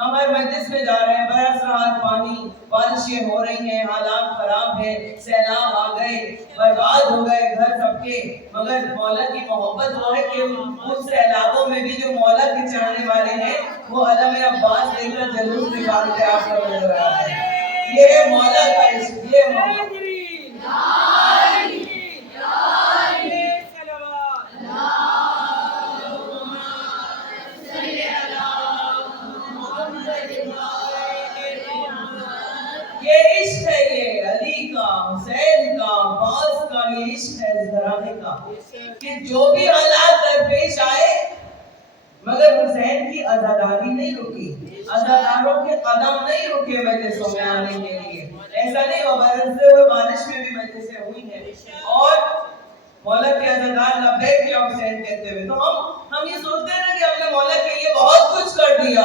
ہم ہر مجلس میں جا رہے ہیں، برس رہا پانی، بارشیں ہو رہی ہیں، حالات خراب ہیں، سیلاب آ گئے، برباد ہو گئے گھر سب کے، مگر مولا کی محبت وہ ہے کہ ان سیلابوں میں بھی جو مولا کے چاہنے والے ہیں وہ علم عباس لے کر جلوس نکالتے آپ کو نظر آ رہے ہیں۔ یہ مولا کا عشق، یہ محبت۔ یہ عشق ہے، یہ علی کا، حسین کا، عباس کا، یہ عشق ہے اس گھرانے کا کہ جو بھی حالات درپیش آئے مگر حسین کی عزاداری نہیں رکی، عزاداروں کے قدم نہیں رکے مجلسوں میں آنے کے لیے۔ ایسا نہیں ہو، برستے ہوئے بارش میں بھی مجلسیں ہوئی ہیں اور مولا کے عزادار لبیک یا حسین کہتے ہوئے، تو ہم یہ سوچتے ہیں نا کہ ہم نے مولا کے لیے بہت کچھ کر دیا۔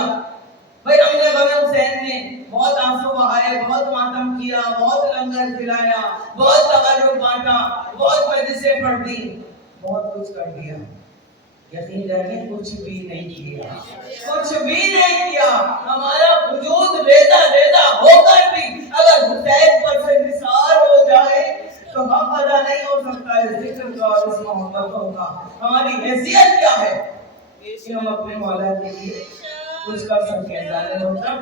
بھائی ہم نے غم حسین میں بہت آنسو بہائے، بہت ماتم کیا، بہت لنگر کھلایا، بہت تبرک بانٹا، بہت مجلسیں پڑھ دی، بہت کچھ کر دیا۔ یقین جانیں کچھ بھی نہیں کیا، کچھ بھی نہیں کیا۔ ہمارا وجود ریزہ ریزہ ہو کر بھی اگر حسین پر سے نثار ہو جائے تو حق ادا نہیں ہو سکتا اس ذکر کا اور اس محبتوں کا۔ ہماری حیثیت کیا ہے کہ ہم اپنے مولا کے لیے کچھ کر سکیں۔ ظالم محترم،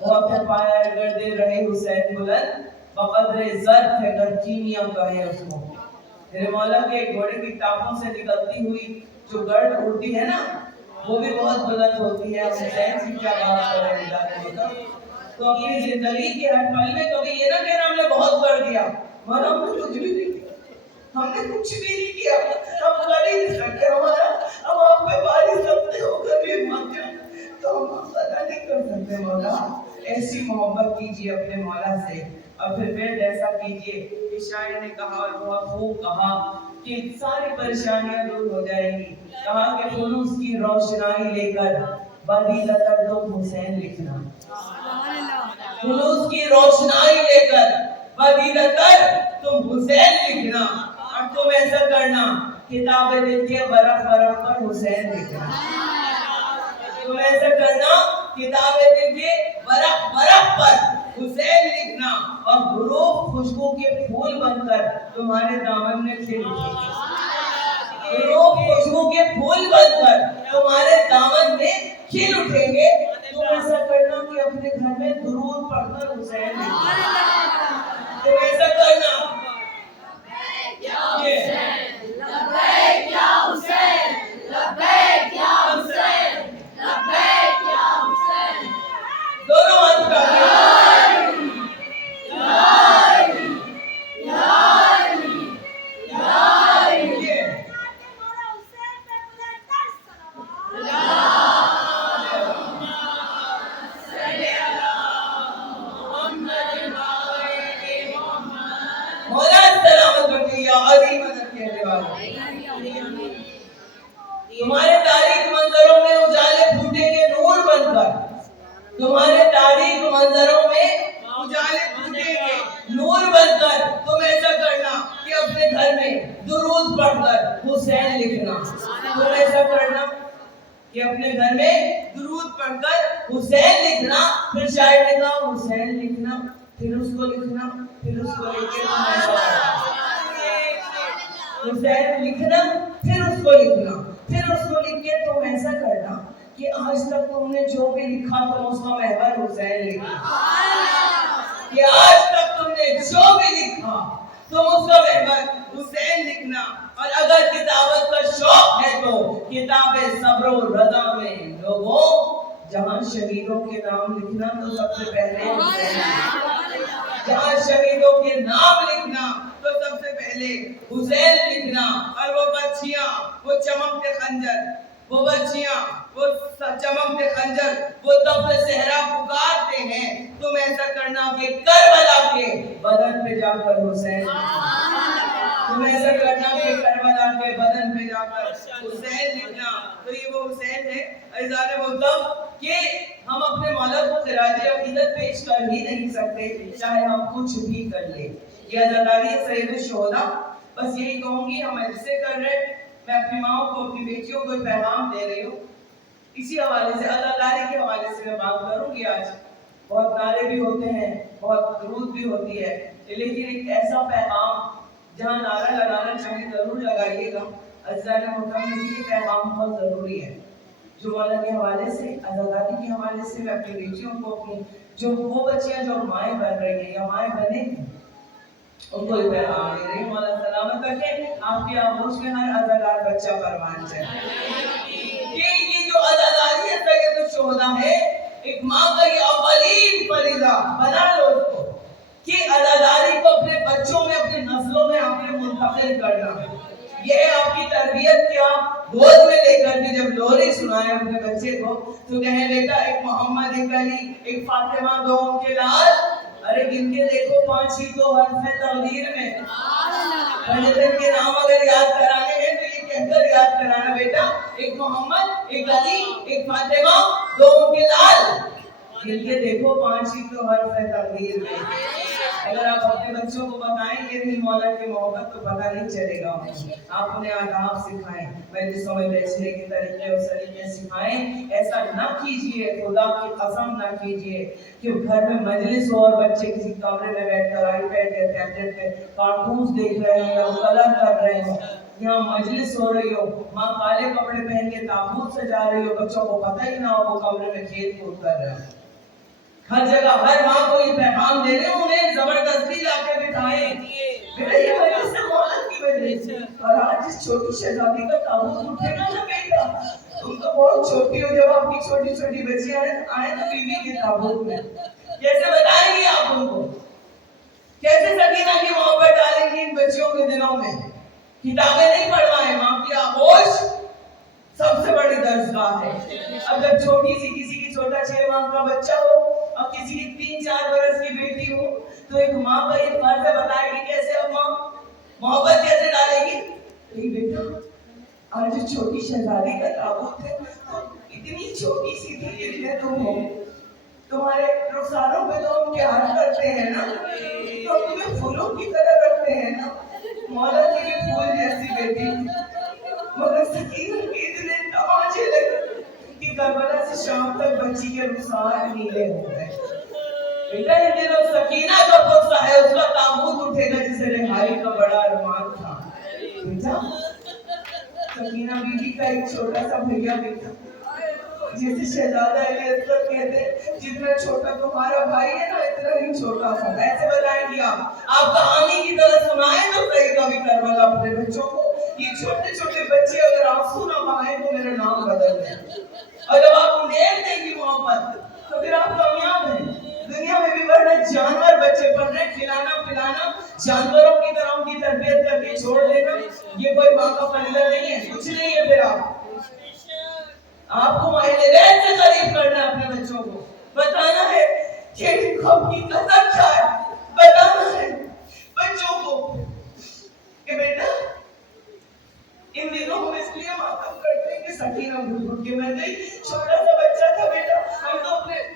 بہت ہے پایا ہے گردے رہے حسین بلند، بقدر ظرف ہے گر کیمیا کہے اس کو۔ میرے مولا کے گھوڑے کی ٹانگوں سے نکلتی ہوئی جو گرد اڑتی ہے نا وہ بھی بہت بلند ہوتی ہے۔ حسین کی کیا بات کر رہے ہیں، تو اپنی زندگی کے ہر پل میں کبھی یہ نہ کہنا ہم نے بہت کر دیا، مولا ہم نے کچھ بھی نہیں کیا، ہم نے کچھ بھی نہیں کیا، ہم کر ہی نہیں سکتے، ہمارا ہم آپ پہ بارش سکتے ہو کر بھی مت جائیں تو ہم ادا نہیں کر سکتے۔ مولا ایسی محبت کیجیے اپنے مولا سے، اور پھر ایسا کیجیے کہ شاعر نے کہا اور بہت خوب کہا کہ ساری پریشانیاں دور ہو جائیں گی۔ کہا کہ خلوص کی روشنائی لے کر بدیلہ کر تم حسین لکھنا، خلوص کی روشنائی لے کر بدیلہ کر تم حسین لکھنا، اور تم ایسا کرنا کتابیں دل کے برف برف پر حسین لکھنا، تم ایسا کرنا کتابیں دل کے برف برف پر حسین لکھنا، اور حروف خوشبو کے پھول بن کر تمہارے دامن میں کھل اٹھیں گے، حروف خوشبو کے پھول بن کر تمہارے دامن میں کھل اٹھیں گے۔ تم ایسا کرنا کہ اپنے گھر میں درود پڑھ کر حسین لکھنا، تم ایسا کرنا دونوں ہاتھ اٹھا تمہارے تاریخ منظروں میں اجالے پھوٹیں گے نور بن کر، تمہارے تاریخ منظروں میں اجالے پھوٹیں گے نور بن کر، تم ایسا کرنا کہ اپنے گھر میں درود پڑھ کر حسین لکھنا، تم ایسا کرنا کہ اپنے گھر میں درود پڑھ کر حسین لکھنا۔ پھر شاعر نے کہا حسین لکھنا پھر اس کو لکھنا پھر اس کو لکھ کے تم ایسا کرنا، حسین لکھنا پھر اس کو لکھنا پھر اس کو لکھ کے تم ایسا کرنا کہ آج تک تم نے جو بھی لکھا تم اس کا محور حسین لکھنا، کہ آج تک تم نے جو بھی لکھا تم اس کا محور حسین لکھنا، اور اگر کتابت کا شوق ہے تو کتاب صبر و رضا میں لوگوں جہاں شہیدوں کے نام لکھنا تو سب سے پہلے حسین لکھنا، جہاں شہیدوں کے نام لکھنا تو سب سے پہلے حسین لکھنا۔ اور وہ بچیاں وہ چمکتے خنجر، وہ بچیاں وہ چمکتے خنجر وہ تب صحرا پکارتے ہیں، تم ایسا کرنا کہ کربلا کے بدن پہ جا کر حسین، تم ایسا کرنا کہ کربلا کے بدن پہ جا کر حسین لکھنا۔ تو یہ وہ حسین ہے عزیزان محترم کہ ہم اپنے مولا کو خراج عقیدت پیش کر ہی نہیں سکتے چاہے ہم کچھ بھی کر لیں۔ یہ عزاداری سید الشہداء، بس یہی کہوں گی ہم ایسے کر رہے، میں اپنی ماں کو اپنی بیٹیوں کو پیغام دے رہی ہوں اسی حوالے سے عزاداری کے حوالے سے میں بات کروں گی آج. بہت نعرے بھی ہوتے ہیں، بہت درود بھی ہوتی ہے، لیکن ایک ایسا پیغام جہاں نعرہ لگانا چاہے ضرور لگائیے گا. عزیزان محترم، یہ پیغام بہت ضروری ہے جو مولا کے حوالے سے، عزاداری کے حوالے سے. میں اپنی بیٹیوں کو، اپنی جو وہ بچیاں جو مائیں بن رہی ہیں یا مائیں بنے ہیں، ان کو یہ پیغام دے رہی. مولا سلامت رکھے آپ کی آغوش میں ہر عزادار بچہ پروان چاہے. یہ جو عزاداری ہے سید الشہداء ہے، ایک ماں کا یہ اولین فریضہ بنا لو اس کو کہ عزاداری کو اپنے بچوں میں، اپنے نسلوں میں آپ نے منتقل کرنا. یہ آپ کی تربیت کیا گود میں لے کر کے جب لوری سنائے اپنے بچے کو تو کہیں بیٹا ایک محمد، ایک علی، ایک فاطمہ، دو ان کے لال، ارے گن کے دیکھو 5 ہی تو حرف تقدیر میں. ان کے نام اگر یاد کرانے ہیں تو یہ کہہ کر یاد کرانا بیٹا ایک محمد، ایک علی، ایک فاطمہ، دو ان کے لال، گن کے دیکھو 5 ہی تو حرف تقدیر میں. اگر آپ اپنے بچوں کو بتائیں گے نہیں مولا کی محبت تو پتہ نہیں چلے گا. آپ انہیں آداب سکھائیں، مجلسوں میں بیٹھنے کے طریقے اور سلیقے سکھائیں. ایسا نہ کیجئے، خدا کی قسم نہ کیجئے کہ گھر میں مجلس ہو اور بچے کسی کمرے میں بیٹھ کر آئی پیڈ یا ٹیبلٹ پہ کارٹونز دیکھ رہے ہوں یا کلر کر رہے ہوں. یہاں مجلس ہو رہی ہو، ماں کالے کپڑے پہن کے تابوت سجا رہی ہو، بچوں کو پتہ ہی نہ ہو وہ کمرے میں کھیل کود کر رہے ہوں. ہر جگہ ہر ماں کو یہ پیغام دے رہے ہوں، انہیں زبردستی لا کے بٹھائیں. بیٹا یہ وجہ سے مولا کی وجہ سے. اور آج اس چھوٹی شہزادی کا تابوت اٹھے گا نا بیٹا، تم تو بہت چھوٹی ہو، جب آپ کی چھوٹی چھوٹی بچیاں آئیں نا بیوی کے تابوت میں، کیسے بتائیں گی آپ ان کو؟ کیسے سکینہ کی محبت ڈالیں گی ان بچیوں کے دلوں میں؟ کتابیں نہیں پڑھوائیں، ماں کی آغوش سب سے بڑی درسگاہ ہے. اب جب چھوٹی سی کسی کی چھوٹا 6 ماہ کا بچہ ہو اور کسی کی 3-4 برس کی بیٹی ہو تو ایک ماں کا یہ فرض ہے بتائے گی کیسے اب ماں محبت کیسے ڈالے گی. بیٹا آج جو چھوٹی شہزادی کا تابوت ہے اتنی چھوٹی سی تھی کہ تم ہو، تمہارے رخساروں پہ تو ہم پیار کرتے ہیں نا، تو ہم تمہیں پھولوں کی طرح رکھتے ہیں نا. مولا کی بھی پھول جیسی بیٹی مگر سکینہ کے اتنے تماچے لگے کہ کربلا سے شام تک بچی کے رخسار نیلے ہو گئے. بیٹا یہ دنوں سکینہ کا غصہ ہے، اس کا تابوت اٹھے گا جسے رہائی کا بڑا ارمان تھا. بیٹا سکینہ بی بی کا ایک چھوٹا سا بھیا بھی تھا جسے شہزادہ علی اصغر کہتے، جتنا چھوٹا تمہارا بھائی ہے نا اتنا ہی چھوٹا تھا. ایسے بتائیں گے آپ کہانی کی طرح سنائیں تو صحیح کبھی کربلا اپنے بچوں کو. یہ چھوٹے چھوٹے بچے اگر آنسو نہ بہائیں تو میرا نام بدل دیں. اور جب آپ انہیں دیں گی محبت تو پھر آپ کامیاب ہیں. دنیا میں بھی ورنہ جانور بچے پڑھ رہے، کھلانا پلانا جانوروں کی طرح ان کی تربیت کر کے چھوڑ دینا یہ کوئی ماں کا فریضہ نہیں ہے، کچھ نہیں ہے. پھر آپ کو اہل بیت سے قریب کرنا ہے، اپنے بچوں کو بتانا ہے کہ ان کی قدر کیا ہے، بتانا ہے بچوں کو کہ بیٹا ان دنوں ہم اس لیے ماتم کرتے ہیں کہ سکینہ گھٹ کے مر گئی. چھوٹا سا بچہ تھا بیٹا،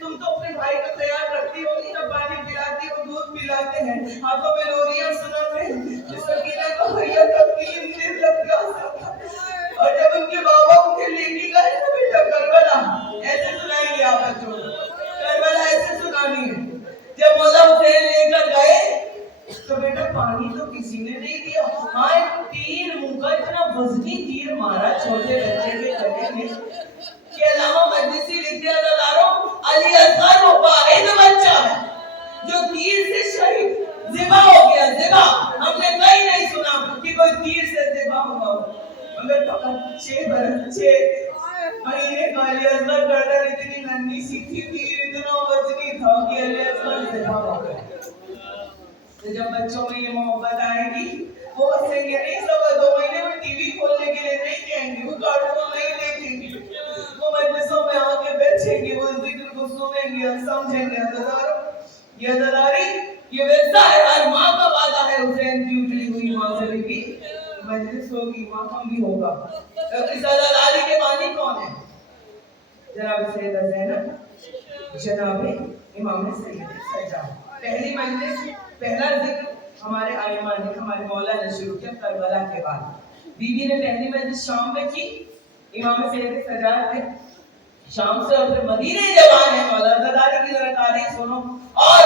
تم تو اپنے بھائی کا خیال رکھتی ہو، نہ پانی پلاتی ہو، دودھ پلاتے ہیں، ہاتھوں میں لوریاں سناتے ہیں. سکینہ کا بھیا تب 3 دن تک پیاسا تھا اور جب ان کے بابا ان کے لے کے گئے نا بیٹا کربلا، ایسے سنائیں گے آپ بچوں کو، کربلا ایسے سنانی ہے. جب مولا حسین لے کر گئے تو بیٹا پانی تو کسی نے نہیں دیا. ہاں ایک تیر منہ کا اتنا وزنی تیر مارا چھوٹے بچے کے گلے میں کہ علامہ مجلسی لکھتے ہیں عزاداروں علی اصغر وہ واحد بچہ ہے جو تیر سے شہید ذبح ہو گیا. ذبح ہم نے کہیں نہیں سنا کہ کوئی تیر سے ذبح ہوا ہو، مگر فقط 6 برس 6 مہینے کا علی اصغر گردن اتنی ننھی سی تھی، تیر اتنا وزنی تھا کہ علی اصغر ذبح ہو گئے. تو جب بچوں میں یہ محبت آئے گی وہ ہنسیں گے نہیں. سب 2 مہینے میں ٹی وی کھولنے کے لیے نہیں کہیں گے، وہ کارٹون نہیں دیکھیں گے، وہ مجلسوں میں آ کے بیٹھیں گے، وہ ذکر کو سنیں گے، سمجھیں گے. یہ عزاداری یہ ویسا ہے، ہر ماں کا وعدہ ہے حسین کی اجڑی ہوئی ماں سے بھی مجلس ہوگی، ماتم بھی ہوگا. اس عزاداری کے بانی کون ہے؟ جناب سیدہ زینب، جناب امام سید سجاد. پہلی مجلس پہلا ذکر ہمارے ائمہ نے، ہمارے مولا نے شروع کیا کربلا کے بعد. بی بی نے پہلی مجلس شام میں کی، امام سید سجاد نے شام سے اور پھر مدینے جب آئے مولا عزاداری کی ذرا تاریخ سنو اور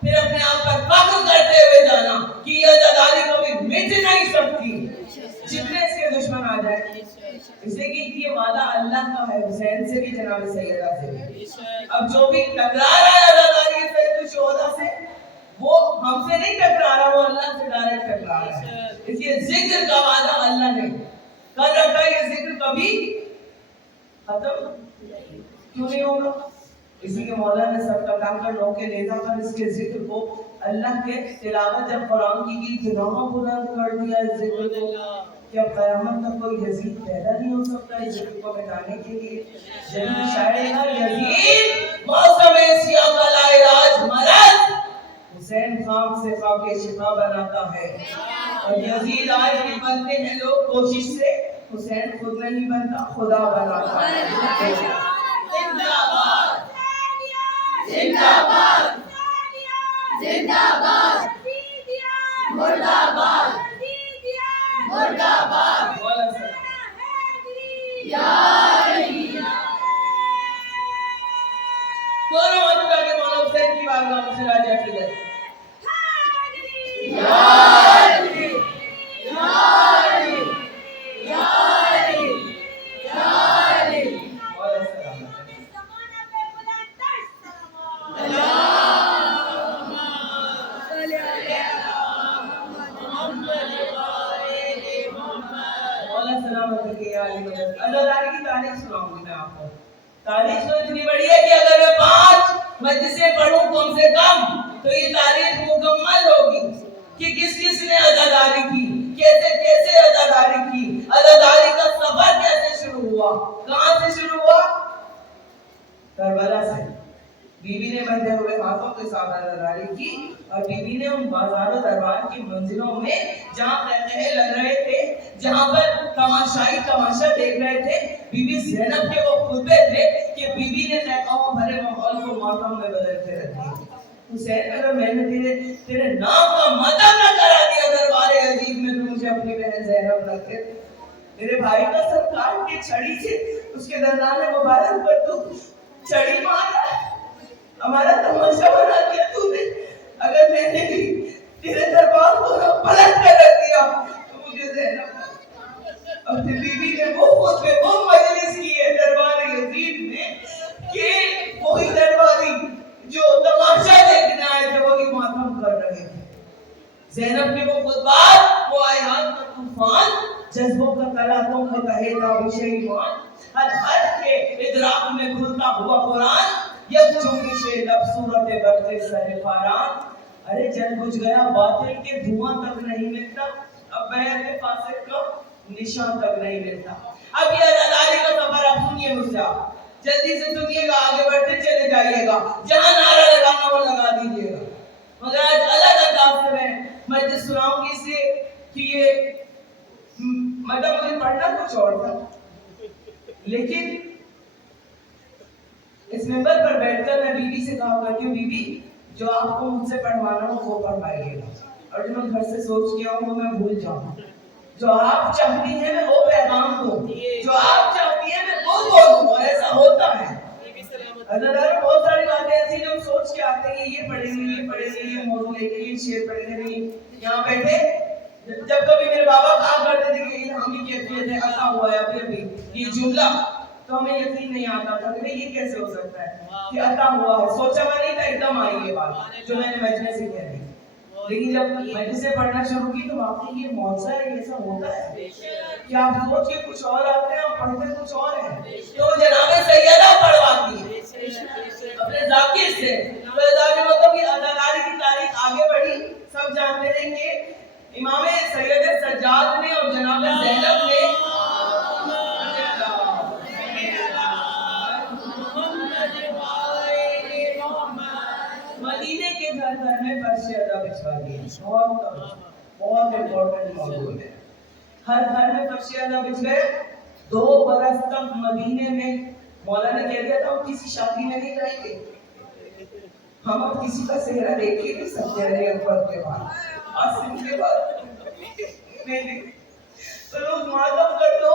پھر اپنے آپ پر فخر کرتے ہوئے جانا کہ یہ عزاداری کبھی مٹ نہیں سکتی جتنے اس کے دشمن آ جائے. اسے کہ یہ وعدہ اللہ کا ہے حسین سے بھی جناب سیدہ سے بھی. اب جو بھی ٹکرا رہا ہے عزاداری سید الشہداء سے وہ ہم سے نہیں ٹکرا رہا, وہ اللہ سے ڈائریکٹ ٹکرا رہا ہے. اس لیے ذکر کا وعدہ اللہ نے کر رکھا ہے, یہ ذکر کبھی ختم کیوں نہیں ہوگا. اسی کے مولا نے سب ٹکا کر لو کے نیزہ پر اس کے ذکر کو اللہ کے تلاوت جب قرآن کی اتنا بلند کر دیا اس ذکر کو کہ اب قیامت تک کوئی یزید پیدا نہیں ہو سکتا اس ذکر کو مٹانے کے لیے. جب شاعر کا یزید موسم سیاہ کا لاعلاج مرض حسین خام سے خاک شفا بناتا ہے. اور یزید آج بھی بنتے ہیں لوگ کوشش سے, حسین خود نہیں بنتا خدا بناتا ہے. زندہ باد زندہ باد زندہ باد مردہ باد مردہ باد دونوں مجھے کے مولا حسین کی بارگاہ میں سے راجہ کی گئے. عزاداری کی تاریخ سناؤں گی میں آپ کو. تاریخ تو اتنی بڑی ہے کہ اگر میں 5 مجلسیں پڑھوں کم سے کم تو یہ تاریخ مکمل ہوگی کہ کس کس نے عزاداری کی, کیسے کیسے عزاداری کی, عزاداری کا سفر کیسے شروع ہوا, کہاں سے شروع ہوا. کربلا سے بی بی نے بندھے ہوئے ہاتھوں کے ساتھ عزاداری کی اور بی بی نے ان بازار و دربار کی منزلوں میں جہاں قہقہے لگ رہے تھے, جہاں پر تماشائی تماشا دیکھ رہے تھے, بی بی زینب کے وہ خطبے تھے کہ بی بی نے قہقہوں بھرے ماحول کو ماتم میں بدلتے رکھ دیا. حسین اگر میں نے تیرے نام کا ماتم نہ کرا دیا دربار عزیز میں تو مجھے اپنی بہن زینب رکھتے, میرے بھائی کا سر کاٹ کے چھڑی سے اس کے دندان مبارک پر تو چھڑی مار رہا ہے, ہمارا تماشا بنا دیا تو نے. اگر میں نے بھی تیرے دربار کو پلٹ کر رکھ دیا تو مجھے زینب. اب بی بی نے وہ خود پہ وہ مجلس کی ہے دربار یزید میں کہ وہی درباری جو تماشا دیکھنے آئے تھے وہی ماتم کر رہے تھے. زینب کے وہ خطبات, وہ آیات کا طوفان, جذبوں کا تلاطم کا کہتا وشے ایمان, ہر حرف کے ادراک میں کھلتا ہوا قرآن, یک چونکش لب صورت برق سر فاران. ارے جل بجھ گیا باطل کے دھواں تک نہیں ملتا, اب بیعت فاسق کا نشان تک نہیں ملتا. اب یہ عزاداری کا سفر آپ سنیے مجھ سے, آپ جلدی سے سنیے گا, آگے بڑھتے چلے جائیے گا, جہاں نعرہ لگانا وہ لگا دیجیے گا. مگر آج الگ انداز سے میں مجلس سناؤں گی اس لیے کہ یہ مطلب مجھے پڑھنا کچھ اور تھا, لیکن اس ممبر پر بیٹھ کر میں بی بی سے کہا کرتی ہوں, بی بی جو آپ کو مجھ سے پڑھوانا ہو وہ پڑھوائیے گا, اور جو میں گھر سے سوچ کیا ہوں وہ میں بھول جاؤں. جو آپ چاہتی ہیں میں وہ پیغام دوں, جو آپ چاہتی ہیں میں وہ بولوں, اور ایسا ہوتا ہے. عزادار بہت ساری باتیں ایسی جو ہم سوچ کے آتے ہیں یہ پڑھیں گے, یہ پڑھیں گے, یہ موضوع لے کے یہ شعر پڑھیں گے. نہیں, یہاں بیٹھے جب کبھی میرے بابا کہا کرتے تھے کہ ہمیں کیفیت ہے عطا ہوا ہے ابھی یہ جملہ, تو ہمیں یقین نہیں آتا تھا کہ یہ کیسے ہو سکتا ہے کہ عطا ہوا ہے. سوچا میں نہیں تھا, ایک دم آئی یہ بات جو میں نے مجلس سے کہہ دی. لیکن جب مجلس سے پڑھنا شروع کی تو واقعی یہ معجزہ ہے, ایسا ہوتا ہے کہ آپ سوچ کے کچھ اور آتے ہیں, آپ پڑھتے کچھ اور ہیں. تو جناب سیدہ پڑھواتی ہے اپنے ذاکر سے. تو ذاکر مطلب کہ عزاداری کی تاریخ آگے بڑھی. سب جانتے ہیں کہ امام سید سجاد نے اور جناب زینب نے مدینے کے گھر گھر میں فرش ادا بچھا دیے. بہت امپورٹنٹ موضوع ہے. ہر گھر میں فرش ادا بچھ گئے. 2 برس تک مدینے میں مولا نے کہہ دیا تھا ہم کسی شادی میں نہیں جائیں گے, ہم اب کسی کا چہرہ دیکھ کے نہیں سکتے رہے اکبر کے بعد آسم کے بعد. تو لوگ ماتم کا 2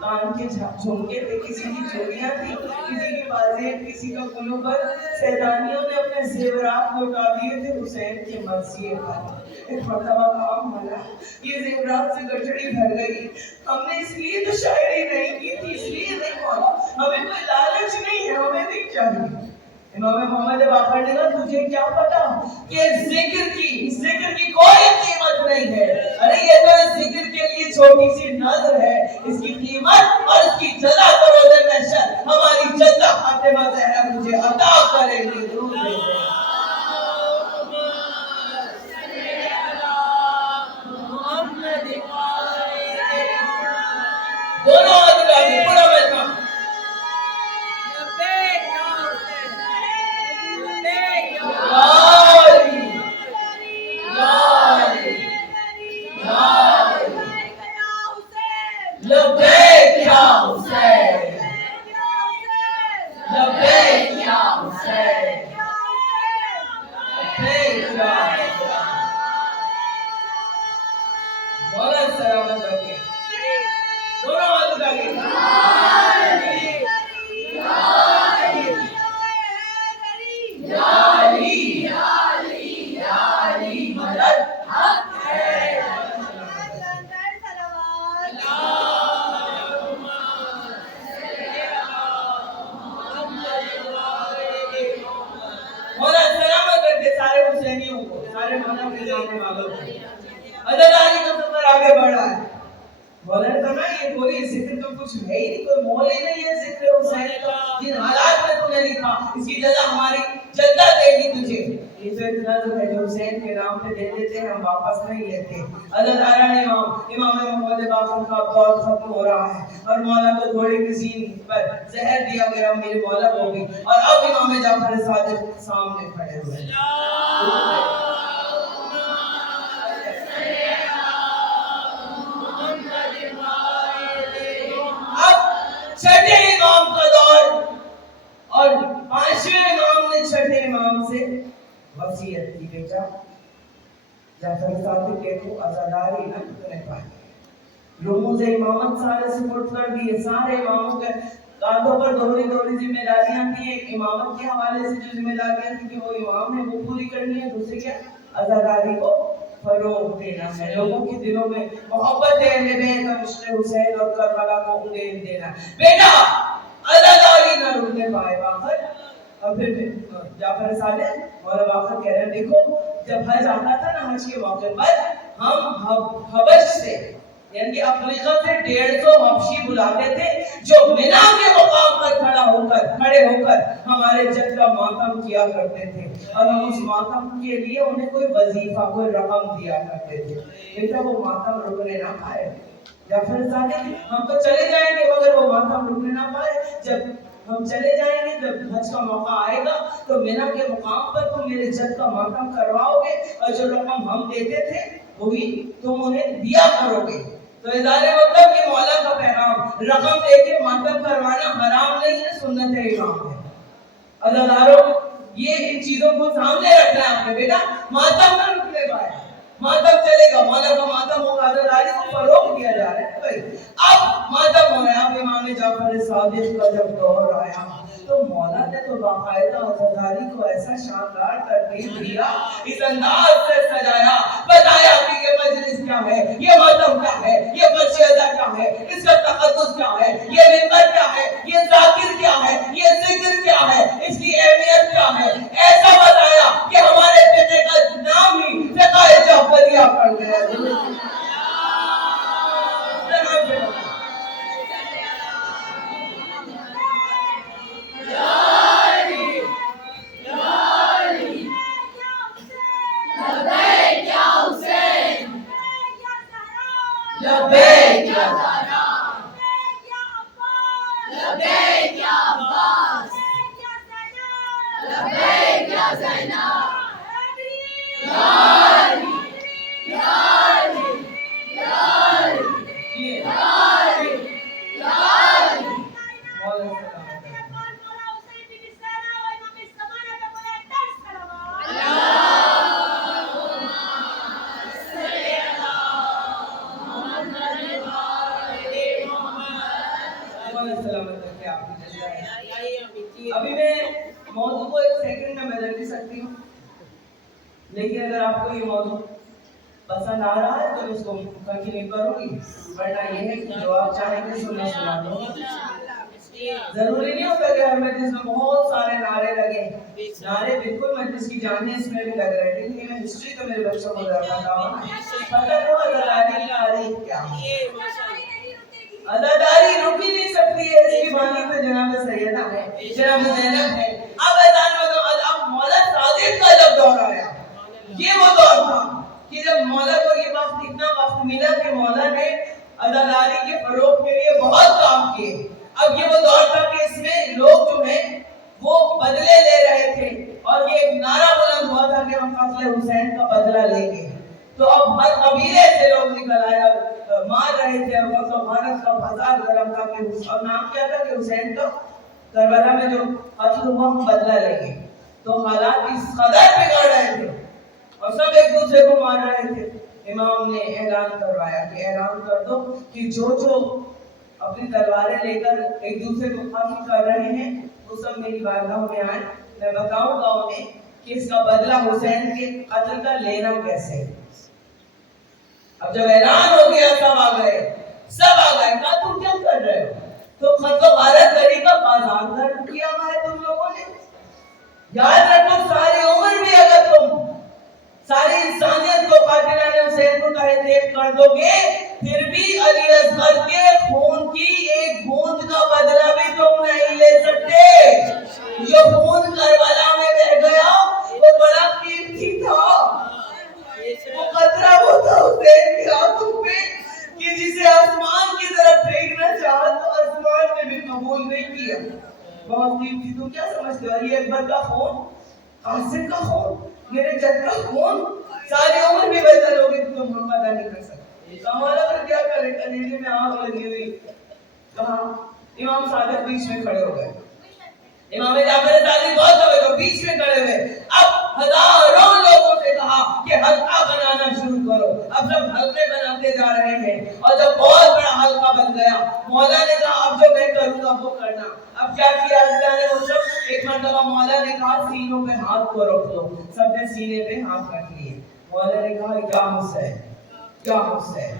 کان کے جھمکے تھے، کسی کی چوڑیاں تھی، کسی کی بازیں، کسی کا قلوبر. سیدانیوں نے اپنے زیورات لوٹا دیے تھے حسین کی مرثیے پر. ایک مرتبہ کام ہوا، یہ زیورات سے گٹڑی بھر گئی. ہم نے اس لیے تو شاعری نہیں کی تھی، اس لیے نہیں بولا، ہمیں کوئی لالچ نہیں ہے، ہمیں نہیں چاہیے. امام محمد باقر نے کہا تجھے کیا پتا کہ ذکر کی کوئی قیمت نہیں ہے. ارے یہ تو ذکر کے لیے چھوٹی سی نظر ہے، اس کی قیمت اور اس کی جزا تو روز محشر ہماری جدہ فاطمہ زہرا مجھے عطا کریں گے. درود بھیجیں. دونوں ہاتھ اٹھا کے پورا بیٹھا. اس کی جزا ہماری جدہ دے گی تجھے. یہ تو اتنا جو ہے جو حسین کے نام پہ دے دیتے ہیں ہم واپس نہیں لیتے. عزاداران امام محمد باقر کا دور ختم ہو رہا ہے اور مولا کو گھوڑے کی سین پر زہر دیا گیا، میرے مولا کو بھی. اور اب امام جعفر صادق سامنے کھڑے ہوئے. اب چھٹے امام کا دور اور پانچویں امام نے چھٹے امام سے وصیت کی بیٹا جعفر صادق کے کو عزاداری نہ کرنے پائے. رموز امامت سارے سپورٹ کر دیے. سارے اماموں کے کاندھوں پر دوہری ذمہ داریاں تھیں. ایک امامت کے حوالے سے جو ذمہ داریاں تھیں کہ وہ امام نے وہ پوری کرنی ہے. دوسری کیا؟ عزاداری کو فروغ دینا ہے. لوگوں کے دلوں میں محبت اہل بیت اور عشق حسین اور کربلا کو انگیز دینا. بیٹا عزاداری نہ رکنے پائے باقر. اور پھر جعفر صادق مولا باقر کہہ رہے ہیں دیکھو جب حج آتا تھا نا، حج کے موقع پر ہم حبش سے یعنی کہ افریقہ سے 150 حبشی بلاتے تھے جو منا کے مقام پر کھڑے ہو کر ہمارے جد کا ماتم کیا کرتے تھے اور ہم اس ماتم کے لیے انہیں کوئی وظیفہ کوئی رقم دیا کرتے تھے. بیٹا وہ ماتم رکنے نہ پائے. جعفر صادق ہم تو چلے جائیں گے مگر وہ ماتم رکنے نہ پائے. جب ہم چلے جائیں گے، جب حج کا موقع آئے گا تو مینا کے مقام پر تم میرے جد کا ماتم کرواؤ گے اور جو رقم ہم دیتے تھے وہی تم انہیں دیا کرو گے. تو ادارے مطلب کہ مولا کا پیغام رقم دے کے ماتم کروانا حرام نہیں ہے، سنت امام ہے. عزاداروں یہ ان چیزوں کو سامنے رکھنا ہے آپ نے. بیٹا ماتم نہ رکنے پائے، ماتم چلے گا، مولا کا ماتم ہوگا. عزاداری کو فروغ دیا جا رہا ہے بھائی. اب ماتم ہو رہا ہے. اب امام جعفر صادق کا جب دور آیا تو مولا نے تو باقاعدہ عزاداری کو ایسا شاندار ترتیب دیا، اس انداز سے سجایا، بتایا کہ یہ مجلس کیا ہے، یہ ماتم کیا ہے، یہ فرشیدہ کیا ہے، اس کا تقدس کیا ہے، یہ منبر کیا ہے، یہ ذاکر کیا ہے، یہ ذکر کیا ہے، اس کی اہمیت کیا ہے. ایسا بتایا کہ ہمارے فقہ کا نام ہی فقہ جعفریہ پڑ گیا. اللہ سلامت رکھے آپ کی جزا. ابھی میں موضوع کو ایک سیکنڈ میں بدل بھی سکتی ہوں، لیکن اگر آپ کو یہ موضوع پسند آ رہا ہے تو اس کو کنٹینیو کروں گی، ورنہ یہ ہے کہ جو آپ چاہیں گے سنا دوں. ضروری نہیں ہوتا کہ ہر مجلس میں بہت سارے نعرے لگے. نعرے بالکل مجلس کی جان ہے، اس میں بھی لگ رہے ہیں، لیکن میں ہسٹری تو میرے بچوں کو بتاتا ہوں. پتہ تو عزاداری کی تاریخ کیا ہے. عزاداری رک ہی نہیں سکتی ہے، اس کی بانی پہ جناب سیدہ ہے، جناب زینب ہے. اب اذان میں تو اب مولا صادق کا جب دور آیا، یہ وہ دور تھا کہ جب مولا کو یہ وقت اتنا وقت ملا کہ مولا نے عزاداری کے فروغ کے لیے بہت کام کیے. اب یہ وہ دور تھا کہ اس میں لوگ جو ہیں وہ بدلے لے رہے تھے، اور یہ ایک نعرہ بلند ہوا تھا کہ ہم قتل حسین کا بدلہ لیں گے. تو اب ہر قبیلے سے لوگ نکل آئے، مار رہے تھے، اور بھارت کا بازار گرم تھا کہ اور نام کیا تھا کہ حسین کا کربلا میں جو قتل ہوا ہم بدلہ لیں گے. تو حالات اس قدر بگڑ رہے تھے اور سب ایک دوسرے کو مار رہے تھے. امام نے اعلان کروایا کہ اعلان کر دو کہ جو اپنی تلواریں لے کر ایک دوسرے کو قتل کر رہے ہیں وہ سب میری بارگاہ میں آئیں، میں بتاؤں گا انہیں کہ اس کا بدلہ حسین کے قتل کا لینا کیسے. اب جب اعلان ہو گیا سب آ گئے. کہا تم کیا کر رہے ہو؟ تو خط و غارت گری کا بازار گرم کیا ہوا ہے تم لوگوں نے. یاد رکھو ساری عمر بھی اگر تم ساری انسانیت کو قاتلان حسین کو تہے دیکھ کر دو گے، پھر بھی علی اصغر کے خون کی ایک بوند کا بدلہ بھی تم نہیں لے سکتے. جو خون کربلا میں بہ گیا وہ بڑا قیمتی تھا. وہ قطرہ وہ تھا حسین کی آنکھوں پہ کہ جسے آسمان کی طرف پھینکنا چاہا تو آسمان نے بھی قبول نہیں کیا. بہت قیمتی. تم کیا سمجھتے ہو علی اکبر کا خون، قاسم کا خون، میرے جد کا خون ساری عمر بھی بدل ہوگی تو تم پتہ نہیں کر سکتے. ہمارا پر کیا کرے، کلیجے میں آگ لگی ہوئی. کہاں امام صادق بیچ میں کھڑے ہو گئے. امام جعفر صادق بہت ہوئے تو بیچ میں کھڑے ہوئے. اب ہزاروں لوگوں سے کہا کہ حلقہ بنانا شروع کرو. اب سب حلقے بناتے جا رہے ہیں اور جب بہت بڑا حلقہ بن گیا مولا نے کہا اب جو میں کروں گا وہ کرنا. اب کیا کیا اللہ نے؟ وہ سب ایک مرتبہ مولا نے کہا سینوں پہ ہاتھ کو رکھ دو. سب نے سینے پہ ہاتھ رکھ لیے. مولا نے کہا یا حسین یا حسین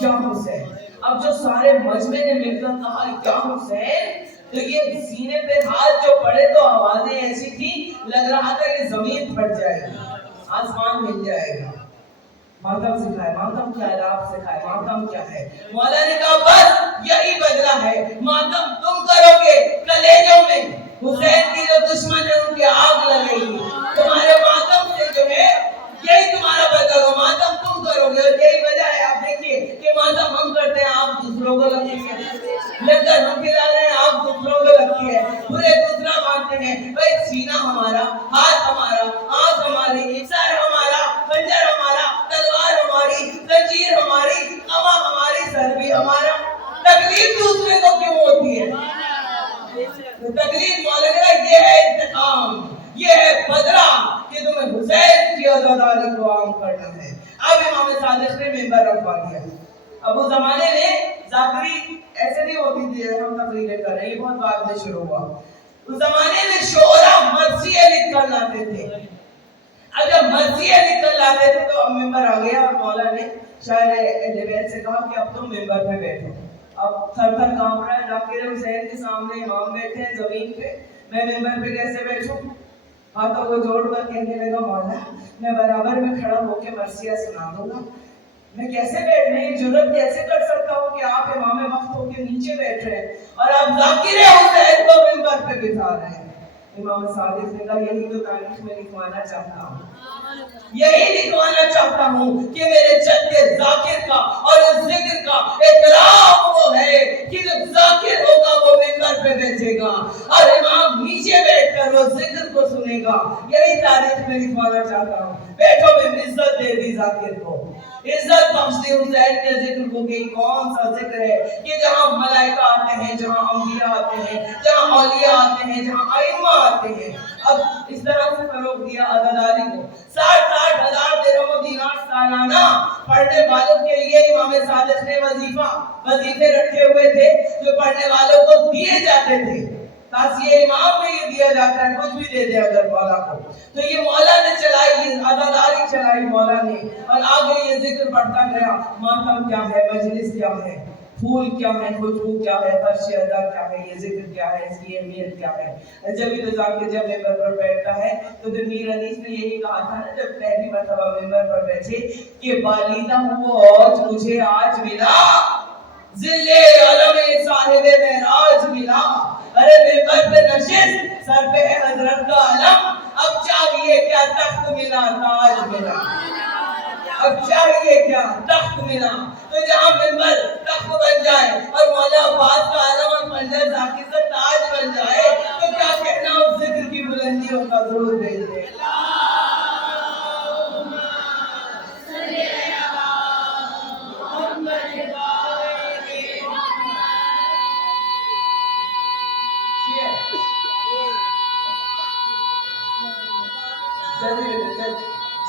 یا حسین. اب جو سارے مجمع نے مل کر کہا یا حسین تو یہ سینے پہ ہاتھ جو پڑے تو آوازیں ایسی تھی لگ رہا تھا کہ زمین پھٹ جائے گی، آسمان مل جائے گا. ماتم سکھائے، ماتم کیا ہے آپ سکھائے، ماتم کیا ہے. مولا نے کہا بس یہی بدلہ ہے، ماتم تم کرو گے کلیجوں میں حسین کی جو دشمن ہے ان کی آگ لگے گی. تمہارے ماتم سے جو ہے یہی تمہارا بدلہ ہو، ماتم تم کرو گے. اور یہی وجہ ہے آپ دیکھیے کہ ماتم ہم کرتے ہیں آپ دوسروں کو لگتی ہے، لنگر ہم کھلا رہے ہیں آپ دوسروں کو لگتی ہے، پورے دوسرا مانتے ہیں. بھائی سینہ ہمارا، ہاتھ ہمارا، آنکھ ہماری، سر ہمارا، خنجر ہمارا، تلوار ہماری، زنجیر ہماری، کما ہماری، سر بھی ہمارا. تکلیف دوسرے کو کیوں ہوتی ہے؟ تکلیف مولا نے کہا یہ ہے انتقام، یہ ہے بدلہ کہ تمہیں حسین کی عزاداری کو عام کرنا ہے. اب امام صادق نے منبر رکھوا دیا. اب اس زمانے میں ذاکری ایسے نہیں ہوتی تھی ہم تقریریں کر رہے ہیں، یہ بہت بعد میں شروع ہوا. اس زمانے میں شعرا مرثیے لکھ کر لاتے تھے. اب جب مرثیے لکھ کر لاتے تھے تو اب منبر آ گیا اور مولا نے شاعر اہل بیت سے کہا کہ اب تم منبر پہ بیٹھو. اب تھر تھر کانپ رہا ہے، ذاکر حسین کے سامنے امام بیٹھے ہیں زمین پہ، میں منبر پہ کیسے بیٹھوں؟ ہاتھوں کو جوڑ کر کہنے لگا مولا میں برابر میں کھڑا ہو کے مرثیہ سنا دوں گا. میں کیسے بیٹھنے یہ جرت کیسے کر سکتا ہوں کہ آپ امام وقت ہو کے نیچے بیٹھ رہے ہیں اور آپ ذاکر حسین کو منبر پہ بٹھا رہے ہیں. امام صادق نے کہا یہی تو تاریخ میں لکھوانا چاہتا ہوں، یہی لکھوانا چاہتا ہوں کہ میرے جد ذاکر کا اور اس ذکر کا احترام وہ ہے کہ جو ذاکر ہوگا وہ منبر پہ بیٹھے گا اور امام نیچے بیٹھ کر وہ ذکر کو سنے گا. یہی تاریخ میں لکھوانا چاہتا ہوں. بیٹھو میں عزت دے دی ذاکر کو، عزت بخشتے حسین کے ذکر کو. کہ کون سا ذکر ہے کہ جہاں ملائکہ آتے ہیں، جہاں انبیاء آتے ہیں، جہاں اولیاء آتے ہیں، جہاں ائمہ آتے ہیں. اب اس طرح سے فروغ دیا عزاداری کو. 60,000 درہم و دینار سالانہ پڑھنے والوں کے لیے امام صادق نے وظیفے رکھے ہوئے تھے جو پڑھنے والوں کو دیے جاتے تھے. تاسیہ امام میں یہ دیا جاتا ہے, کچھ بھی دے دے اگر مولا کو. تو یہ مولا نے چلائی, یہ عزاداری چلائی مولا نے, اور آگے یہ ذکر بڑھتا گیا. ماتم کیا ہے, مجلس کیا ہے, پھول کیا ہے, خوشبو کیا ہے, فرش ادا کیا ہے, یہ ذکر کیا ہے, اس کی اہمیت کیا ہے. جب بھی ذاکر جب ممبر پر بیٹھتا ہے تو میر انیس نے یہی کہا تھا نا جب پہلی مرتبہ ممبر پر بیٹھے کہ بالیدہ وہ اوج مجھے آج ملا, ذلِ علم صاحب معراج ملا. ارے ممبر پہ نشست, سر پہ ہے حضرت کا علم, اب چاہیے کیا تخت ملا, تاج ملا. اب چاہیے کیا تخت ملا. تو جہاں ممبر تخت بن جائے اور مولا عباس کا علم اور منظر ذاکر کا تاج بن جائے تو کیا کہنا اس ذکر کی بلندیوں کا. ضرور بھیج دے.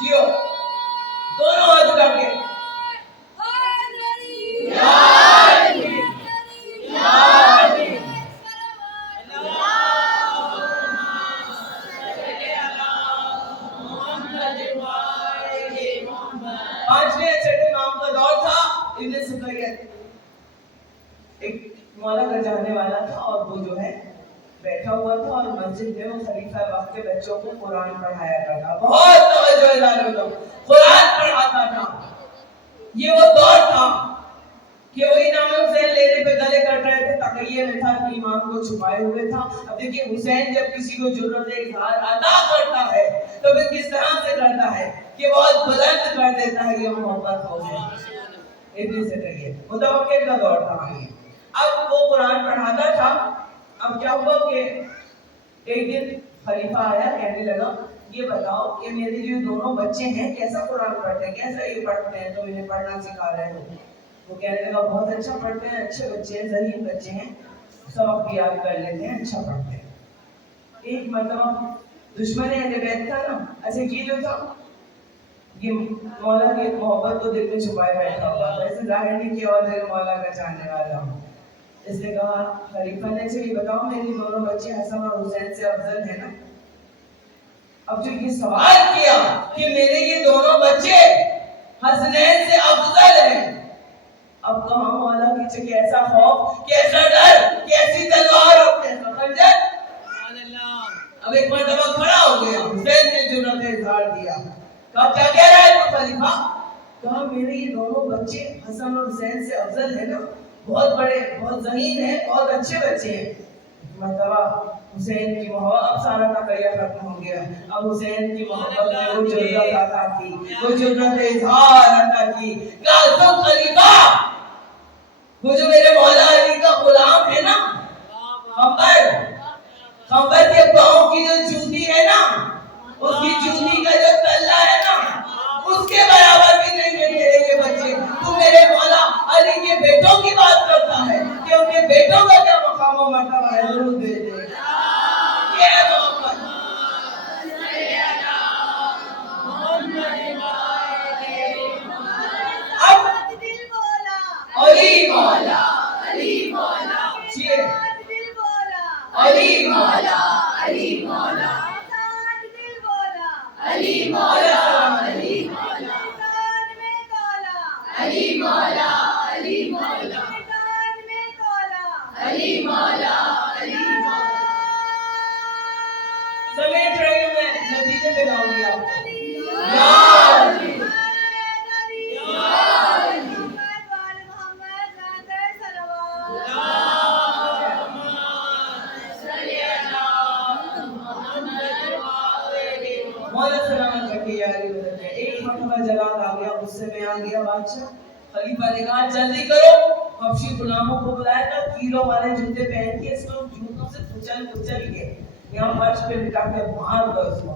جیو دونوں ہاتھ اٹھا کے پانچویں چھٹے امام کا دور تھا. ابن سکیت ایک مولا کا جانے والا تھا اور وہ جو ہے بیٹھا ہوا تھا اور مسجد میں وہ خلیفہ وقت کے بچوں کو قرآن پڑھایا کرتا. بہت توجہ ادارے لوگ قرآن پڑھاتا تھا. یہ وہ دور تھا کہ وہی نام حسین لینے پہ گلے کٹ رہے تھے, تقیہ میں تھا کہ ایمان کو چھپائے ہوئے تھا. اب دیکھیے حسین جب کسی کو جرت اظہار ادا کرتا ہے تو وہ کس طرح سے کرتا ہے کہ بہت بلند کر دیتا ہے یہ محبت ہو جائے. ابن سے کہیے متوقع کا دور تھا. اب وہ قرآن پڑھاتا تھا. اب کیا ہوا کہ ایک دن خلیفہ آیا, کہنے لگا یہ بتاؤ کہ میرے جو دونوں بچے ہیں کیسا قرآن پڑھتے ہیں, کیسا یہ پڑھتے ہیں, تو انہیں پڑھنا سکھا رہے ہو. وہ کہنے لگا بہت اچھا پڑھتے ہیں, اچھے بچے ہیں, ذہین بچے ہیں, سبق بھی یاد کر لیتے ہیں, اچھا پڑھتے ہیں. ایک مرتبہ دشمن اہل بیت تھا نا, اچھا یہ جو تھا یہ مولا کی محبت کو دل میں چھپائے بیٹھا ہوا تھا, ایسے ظاہر نہیں کیا اور دل مولا کا چاہنے والا ہوں. اس نے کہا خلیفہ نے سے یہ بتاؤ میری دونوں بچے حسن اور حسین سے افضل ہیں نا. اب جو یہ سوال کیا کہ میرے یہ دونوں بچے حسنین سے افضل ہیں, اب کہاں مولا کی کیسا خوف, کیسا ڈر, کیسی تلوار اور کیسا خنجر. اب ایک مرتبہ کھڑا ہو گیا, حسین نے جرأت اظہار دیا. کہا کیا کہہ رہا ہے تو خلیفہ. کہا میرے یہ دونوں بچے حسن اور حسین سے افضل ہیں نا, بہت بڑے, بہت ذہین ہیں, بہت اچھے بچے ہیں. مرتبہ حسین کی محبت, اب سارا تقیہ ختم ہو گیا. اب حسین کی محبت میں وہ جرأت عطا کی, وہ جرأت اظہار عطا کی. کہا تو خلیفہ وہ جو میرے مولا علی کا غلام ہے نا, خنبر کے پاؤں کی جو جوتی ہے نا, اس کی جوتی کا جو تلہ ہے نا, اس کے برابر بھی نہیں ہے میرے یہ بچے. تو میرے مولا علی کے بیٹوں کی بات کرتا ہے کہ ان کے بیٹوں کا کیا مقام و مرتبہ ہے. ضرور دے دے. یہ ہے محبت. اب علی مولا, علی مولا, علی مولا, علی مولا, علی مولا, علی مولا, علی مولا, علی مولا, علی مولا, علی مولا. سمیٹ رہی ہوں میں, نتیجے پہ لاؤں گی آپ کو. ایک مرتبہ جلال آ گیا, غصے میں آ گیا بادشاہ. خلیفہ نے کہا جلدی کرو, حبشی غلاموں کو بلایا تھا, کیلوں والے جوتے پہن کے اس کو جوتوں سے کچل کے یہاں فرش پہ بٹھا کے مار دو اس کو.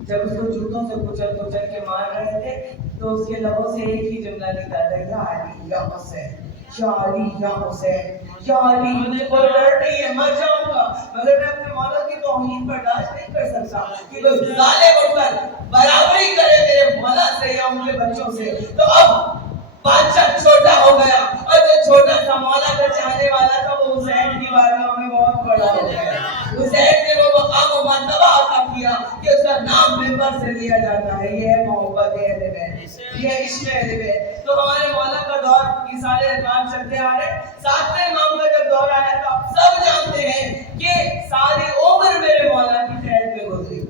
جب اس کو جوتوں سے کچل کے مار رہے تھے تو اس کے لبوں سے ایک ہی جملہ نکلا تھا, یا علی یا حسین. یا علی یا حسین یا علی، مجھے کوئی ڈر نہیں ہے، مر جاؤں گا مگر میں اپنے مولا کی توہین برداشت نہیں کر سکتا کہ کوئی ظالم اٹھ کر برابری کرے میرے مولا سے یا ان کے بچوں سے۔ تو اب بادشاہ چھوٹا ہو گیا اور جو چھوٹا سا مولا کا چاہنے والا تھا وہ حسین کی بارگاہ میں بہت بڑا ہو گیا۔ حسین نے وہ مقام و مرتبہ عطا کیا کہ اس کا نام ممبر سے لیا جاتا ہے۔ یہ ہے محبت اہل بیت، یہ ہے عشق اہل بیت۔ تو ہمارے مولا کا دور یہ سارے ارکان چلتے آ رہے ہیں۔ ساتویں امام کا جب دور آیا تو آپ سب جانتے ہیں کہ ساری عمر میرے مولا کی قید میں گزری۔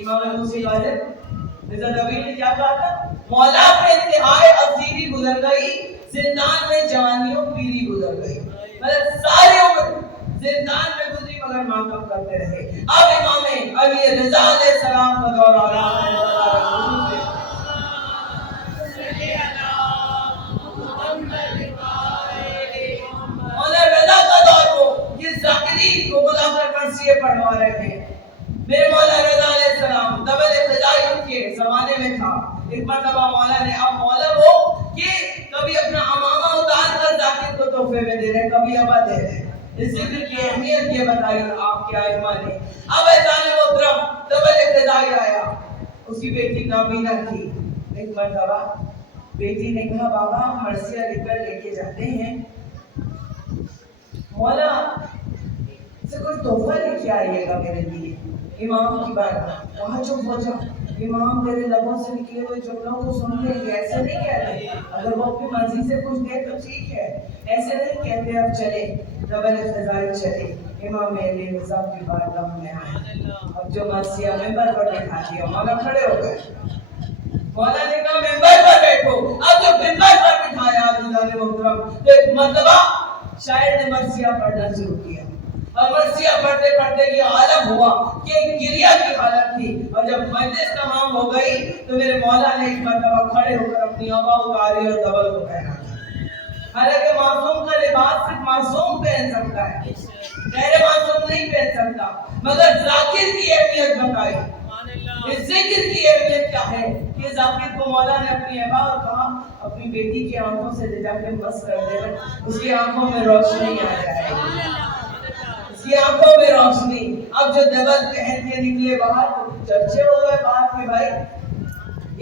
امام موسی غالب رضا نبی نے کیا کہا تھا؟ مولا پہ انتہائی افضیلی گزر گئی، زندان میں جوانیوں پیری گزر گئی۔ مطلب ساری عمر زندان میں گزری مگر ماتم کرتے رہے۔ اب امام علی رضا علیہ السلام کا دور آ رہا ہے۔ مولا رضا کا دور کو یہ ذاکرین کو بلا کر مرثیے پڑھوا رہے تھے۔ میرے مولا رضا علیہ السلام دبل ابتدائی ان کے زمانے میں تھا۔ ایک مرتبہ مولا نے اب مولا وہ کہ کبھی اپنا امامہ اتار کر ذاکر کو تحفے میں دے رہے، کبھی ابا دے رہے۔ اس ذکر کی اہمیت یہ بتائی آپ کے ائمہ نے۔ اب اذان محترم دبل ابتدائی آیا، اس کی بیٹی نابینا تھی۔ ایک مرتبہ بیٹی نے کہا بابا ہم مرثیہ لے کر لے کے جاتے ہیں، مولا سے کوئی تحفہ لے کے آئیے گا میرے لیے۔ امام کی بات وہاں چپ ہو جاؤ، امام تیرے لبوں سے نکلے ہوئے جملوں کو سن لیں گے، ایسے نہیں کہتے، اگر وہ اپنی مرضی سے کچھ دے تو ٹھیک ہے، ایسے نہیں کہتے۔ اب چلے دبل ابتدائی چلے، امام علی رضا کی بارگاہ میں آئے۔ اب جو مرثیہ ممبر پر بٹھا دیا، مولا کھڑے ہو گئے۔ مولا نے کہا ممبر پر بیٹھو۔ اب جو ممبر پر بٹھایا عزیزان محترم تو ایک مرتبہ شاعر نے مرثیہ پڑھنا شروع کیا، اور مرثیہ پڑھتے پڑھتے یہ عالم ہوا کہ ایک گریہ کی حالت تھی، اور جب مجلس تمام ہو گئی تو میرے مولا نے ایک مرتبہ کھڑے ہو کر اپنی عبا اتاری اور دبل کو پہنا۔ حالانکہ معصوم کا لباس صرف معصوم پہن سکتا ہے، غیر معصوم نہیں پہن سکتا، مگر ذاکر کی اہمیت بتائی۔ اس ذکر کی اہمیت کیا ہے کہ ذاکر کو مولا نے اپنی عبا اور کہا اپنی بیٹی کی آنکھوں سے لے جا کے بس کر دے، اس کی آنکھوں میں روشنی آ جائے گی، اس کی آنکھوں میں روشنی۔ اب جو دبل پہن کے نکلے باہر چرچے ہو گئے بات کے بھائی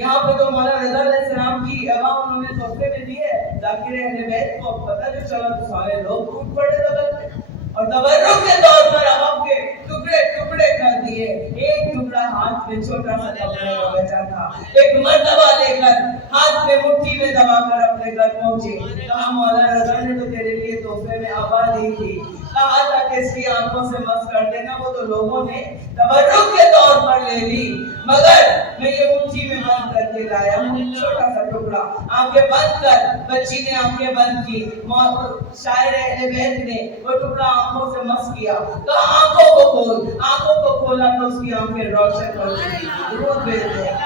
یہاں پہ تو مولا رضا علیہ السلام کی عبا انہوں نے تحفے میں دی ہے ذاکر اہل بیت کو۔ پتہ جو چلا تو سارے لوگ ٹوٹ پڑے دبل پہ، اور تبرک کے طور پر عوام کے ٹکڑے ٹکڑے کر دیے۔ ایک ٹکڑا ہاتھ میں چھوٹا سا کپڑے کا بچا تھا، ایک مرتبہ لے کر ہاتھ میں مٹھی میں دبا کر اپنے گھر پہنچے۔ کہا مولا رضا نے تو تیرے لیے تحفے میں عبا دی تھی، کہا تھا کہ اس کی آنکھوں سے مس کر دینا، وہ تو لوگوں نے تبرک کے طور پر لے لی، مگر میں یہ مٹھی میں بند کر کے لایا ہوں چھوٹا سا ٹکڑا۔ آنکھیں بند کر، بچی نے آنکھیں بند کی، شاعر اہل بیت نے وہ ٹکڑا آنکھوں سے مس کیا، تو آنکھوں کو کھول، آنکھوں کو کھولا تو اس کی آنکھیں روشن ہو گئی۔ درود بھیجتے ہیں۔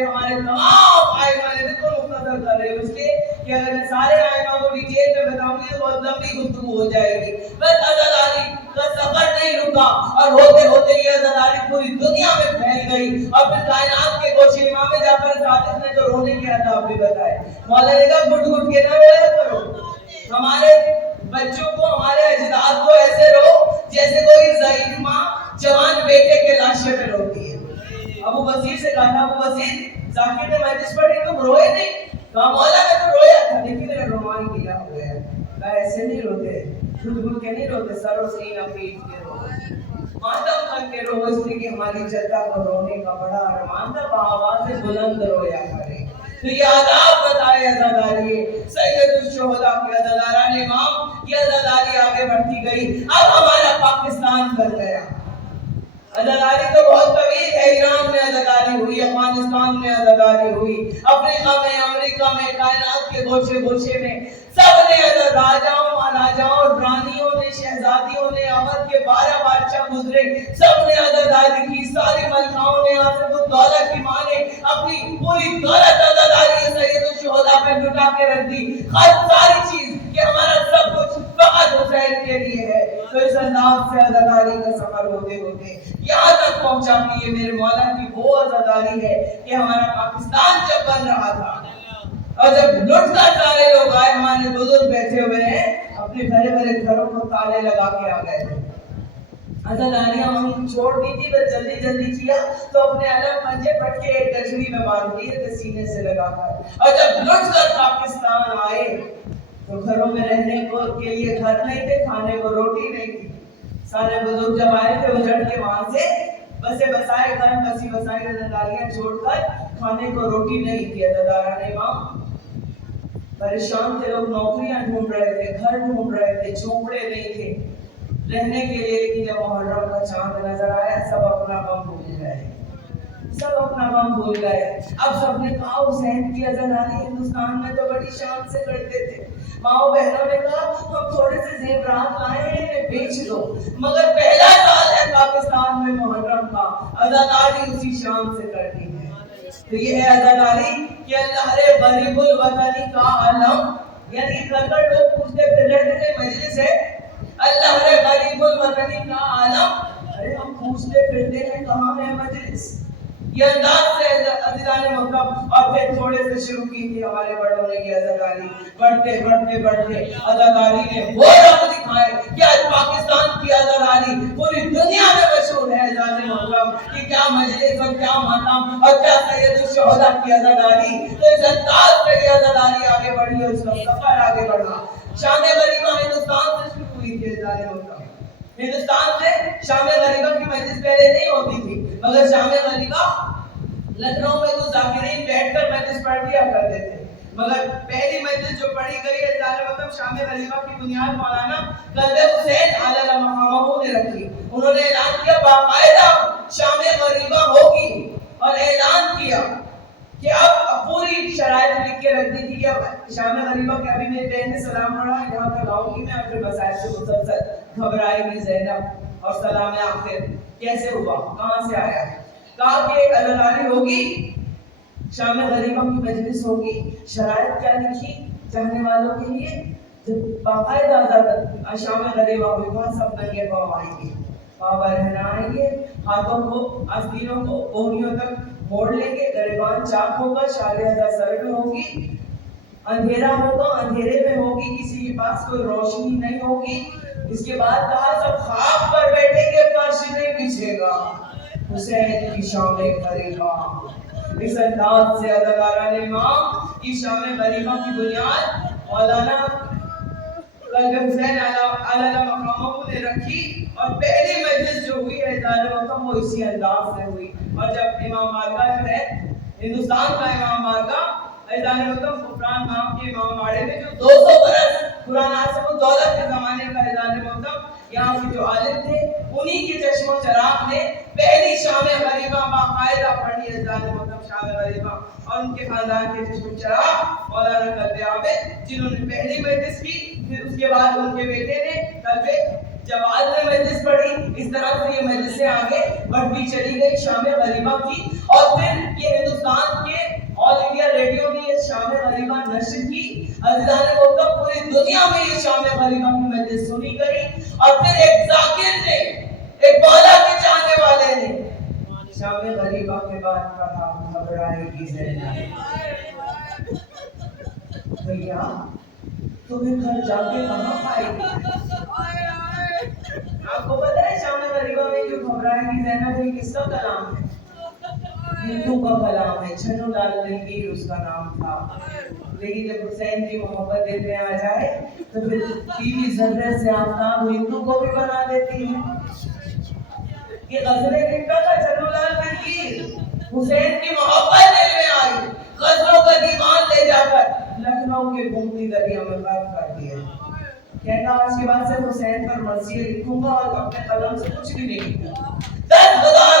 ہمارے تمام آئمہ نے بالکل مختصر کر رہے ہیں، اس لیے کہ اگر میں سارے آئمہ کو ڈیٹیل میں بتاؤں گی تو بہت لمبی گفتگو ہو جائے گی۔ بس عزاداری کا سفر نہیں رکا، اور ہوتے ہوتے یہ عزاداری پوری دنیا میں پھیل گئی، اور پھر کائنات کے گوشے میں جا کر صادق نے جو رونے کے عذاب بھی بتائے۔ مولا نے کہا گھٹ گھٹ کے نہ رویا کرو، ہمارے بچوں کو ہمارے اجداد کو ایسے رو جیسے کوئی ضعیف ماں جوان بیٹے کے لاشے پہ روتی ہے۔ ابو بصیر سے کہا تھا ابو بصیر ذاکر نے مجلس پڑھی تم روئے نہیں؟ کہا مولا میں تو رویا تھا لیکن میرا رومان گیلا ہو گیا۔ کہا ایسے نہیں روتے، گھٹ گھٹ کے نہیں روتے، سر و سینہ پیٹ کے رو، ماتم کر کے رو، اس لیے کہ ہماری جدہ کو رونے کا بڑا ارمان تھا، بآواز بلند رویا کرے۔ تو یہ آداب بتائے عزاداری سید الشہداء کی عزاداران امام کی عزاداری آگے بڑھتی گئی۔ اب ہمارا پاکستان بن گیا، عزاداری تو بہت طویل ایران میں عزاداری ہوئی، افغانستان میں عزاداری ہوئی، افریقہ میں، امریکہ میں، کائنات کے گوشے گوشے میں سب نے راجاؤں، مہاراجاؤں، رانیوں نے، شہزادیوں نے، اودھ کے 12 بادشاہ گزرے، سب نے عزاداری کی، ساری ملکاؤں نے، آصف الدولہ کی ماں نے اپنی پوری دولت عزاداری سید الشہداء پہ لٹا کے رکھ دی، ہر ساری چیز کہ ہمارا سب کچھ فقط حسین کے لیے ہے۔ تو اس انداز سے عزاداری کا سفر ہوتے ہوتے یہاں تک پہنچا کہ یہ میرے مولا کی وہ عزاداری ہے کہ ہمارا پاکستان جب بن رہا تھا اور جب لٹ کر سارے لوگ آئے، ہمارے بزرگ بیٹھے ہوئے ہیں اپنے بھرے بھرے گھروں کو تالے لگا کے آ گئے تھے۔ عزاداریاں ہم چھوڑ دی تھی، بس جلدی جلدی کیا تو اپنے الگ منجے پٹ کے ایک گٹھڑی میں باندھ دیے تھے سینے سے لگا کر، اور جب لٹ کر پاکستان آئے تو گھروں میں رہنے کے لیے گھر نہیں تھے، کھانے کو روٹی نہیں تھی۔ سارے بزرگ جب آئے تھے اجڑ کے وہاں سے بسے بسائے گھر، بسی بسائی عزاداریاں چھوڑ کر، کھانے کو روٹی نہیں تھی۔ عزاداران امام پریشان تھے، لوگ نوکریاں ڈھونڈ رہے تھے، گھر ڈھونڈ رہے تھے، جھونپڑے نہیں تھے رہنے کے لیے، لیکن جب محرم کا چاند نظر آیا سب اپنا غم بھول گئے، سب اپنا غم بھول گئے۔ اب سب نے کہا حسین کی عزاداری ہندوستان میں تو بڑی شان سے کرتے تھے، ماؤں بہنوں نے کہا ہم تھوڑے سے زیورات لائے ہیں انہیں بیچ دو، مگر پہلا سال ہے پاکستان میں محرم کا، عزاداری اسی شان سے کرنی ہے۔ تو یہ ہے عزاداری کہ اللہ رے غریب الوطنی کا علم، یعنی گھر گھر لوگ پوچھتے پھر رہتے تھے مجلس ہے، اللہ رے غریب الوطنی کا علم، ارے ہم پوچھتے پھرتے ہیں کہاں ہے مجلس؟ یہ انداز سے عزیزان محترم، اور پھر تھوڑے سے شروع کی تھی ہمارے بڑوں نے یہ عزاداری، بڑھتے بڑھتے بڑھتے عزاداری نے وہ رنگ دکھائے کہ آج پاکستان کی عزاداری پوری دنیا میں مشہور ہے۔ عزیزان محترم کہ کیا مجلس اور کیا ماتم اور کیا سید الشہداء کی عزاداری، تو اس انداز سے یہ عزاداری آگے بڑھی اور اس کا سفر آگے بڑھا۔ شام غریبہ ہندوستان سے شروع ہوئی تھی عزیزان محترم، ہندوستان سے شام غریبہ کی مجلس پہلے نہیں ہوتی تھی، مگر شام غریبہ لکھنؤ میں تو ذاکرین بیٹھ کر مجلس پڑھ دیا کرتے تھے، مگر پہلی مجلس جو پڑھی گئی ہے مطلب شام غریبہ کی بنیاد مولانا قلب حسین علیہ مقامہ نے رکھی۔ انہوں نے اعلان کیا باقاعدہ شام غریبہ ہوگی، اور اعلان کیا کہ اب پوری شرائط لکھ کے رکھ دی تھی کہ اب شام غریبہ کے ابھی میری بہن نے سلام پڑھا، یہاں تک آؤں گی میں، اور پھر مسائل سے مسلسل گھبرائے گی زینب، اور سلام آخر کیسے ہوا، کہاں سے آیا؟ کہا کہ عزاداری ہوگی، شام غریبہ کی مجلس ہوگی، شرائط کیا لکھی چاہنے والوں کے لیے؟ جب باقاعدہ شام غریبہ ہوئی وہاں سب ننگے پاؤں آئیں گے، پاؤں رہنا آئیں گے، ہاتھوں کو آستینوں کو کوہنیوں تک موڑ لیں گے، گریبان چاک ہوگا، شالیہ سر میں ہوگی، اندھیرا ہوگا، اندھیرے میں ہوگی، کسی کے پاس کوئی روشنی نہیں ہوگی۔ اس کے بعد کہا سب خاک پر بیٹھیں گے، فرش نہیں بچھے گا، حسین کی شام غریبہ۔ اس انداز سے عزاداران امام کی شام غریبہ کی بنیاد مولانا قلب حسین علیہ مقامہ نے رکھی، اور پہلی مجلس جو ہوئی ہے وہ اسی انداز سے ہوئی۔ اور جب امام بارگاہ جو ہے ہندوستان کا امام بارگاہ غفران نام کے امام باڑے میں جو 200 برس قرآن آصف الدولہ کے زمانے کا یہاں کے جو عالم تھے انہی کے چشم و چراغ نے پہلی شام غریبہ باقاعدہ پڑھی ہے، شام غریبہ، اور ان کے خاندان کے چشم و چراغ مولانا قلب عابد جنہوں نے پہلی مجلس کی، پھر اس کے بعد ان کے بیٹے نے قلب جواد نے مجلس پڑھی۔ اس طرح سے یہ مجلسیں آگے بڑھتی چلی گئی شام غریبہ کی، اور پھر یہ ہندوستان کے آل انڈیا ریڈیو نے یہ شام غریبہ نشر کی۔ عزیزان محترم پوری دنیا میں یہ شام غریبہ کی مجلس سنی گئی، اور پھر ایک ذاکر نے، ایک مولا کے چاہنے والے نے شام غریبہ کے بعد کہا گھبرائے گی زینب، بھیا تمہیں گھر جا کے کہاں پائے گی؟ آپ کو پتہ ہے شام غریبہ میں جو گھبرائے گی زینب ہے کس کا کلام ہے؟ ہندو کا کلام ہے، چھنو لال دلگیر اس کا نام تھا۔ لیکن جب حسین کی محبت دل میں آ جائے تو پھر ٹی وی ذرے سے آفتاب ہندو کو بھی بنا دیتی ہے۔ یہ غزلیں لکھتا تھا چھنو لال دلگیر، حسین کی محبت دل میں آئی، غزلوں کا دیوان لے جا کر لکھنؤ کے گمتی دریا میں غرق کر دیا۔ کہنا آج کے بعد سے حسین پر مرثیہ لکھوں گا اور اپنے قلم سے کچھ بھی نہیں لکھوں گا، 10,000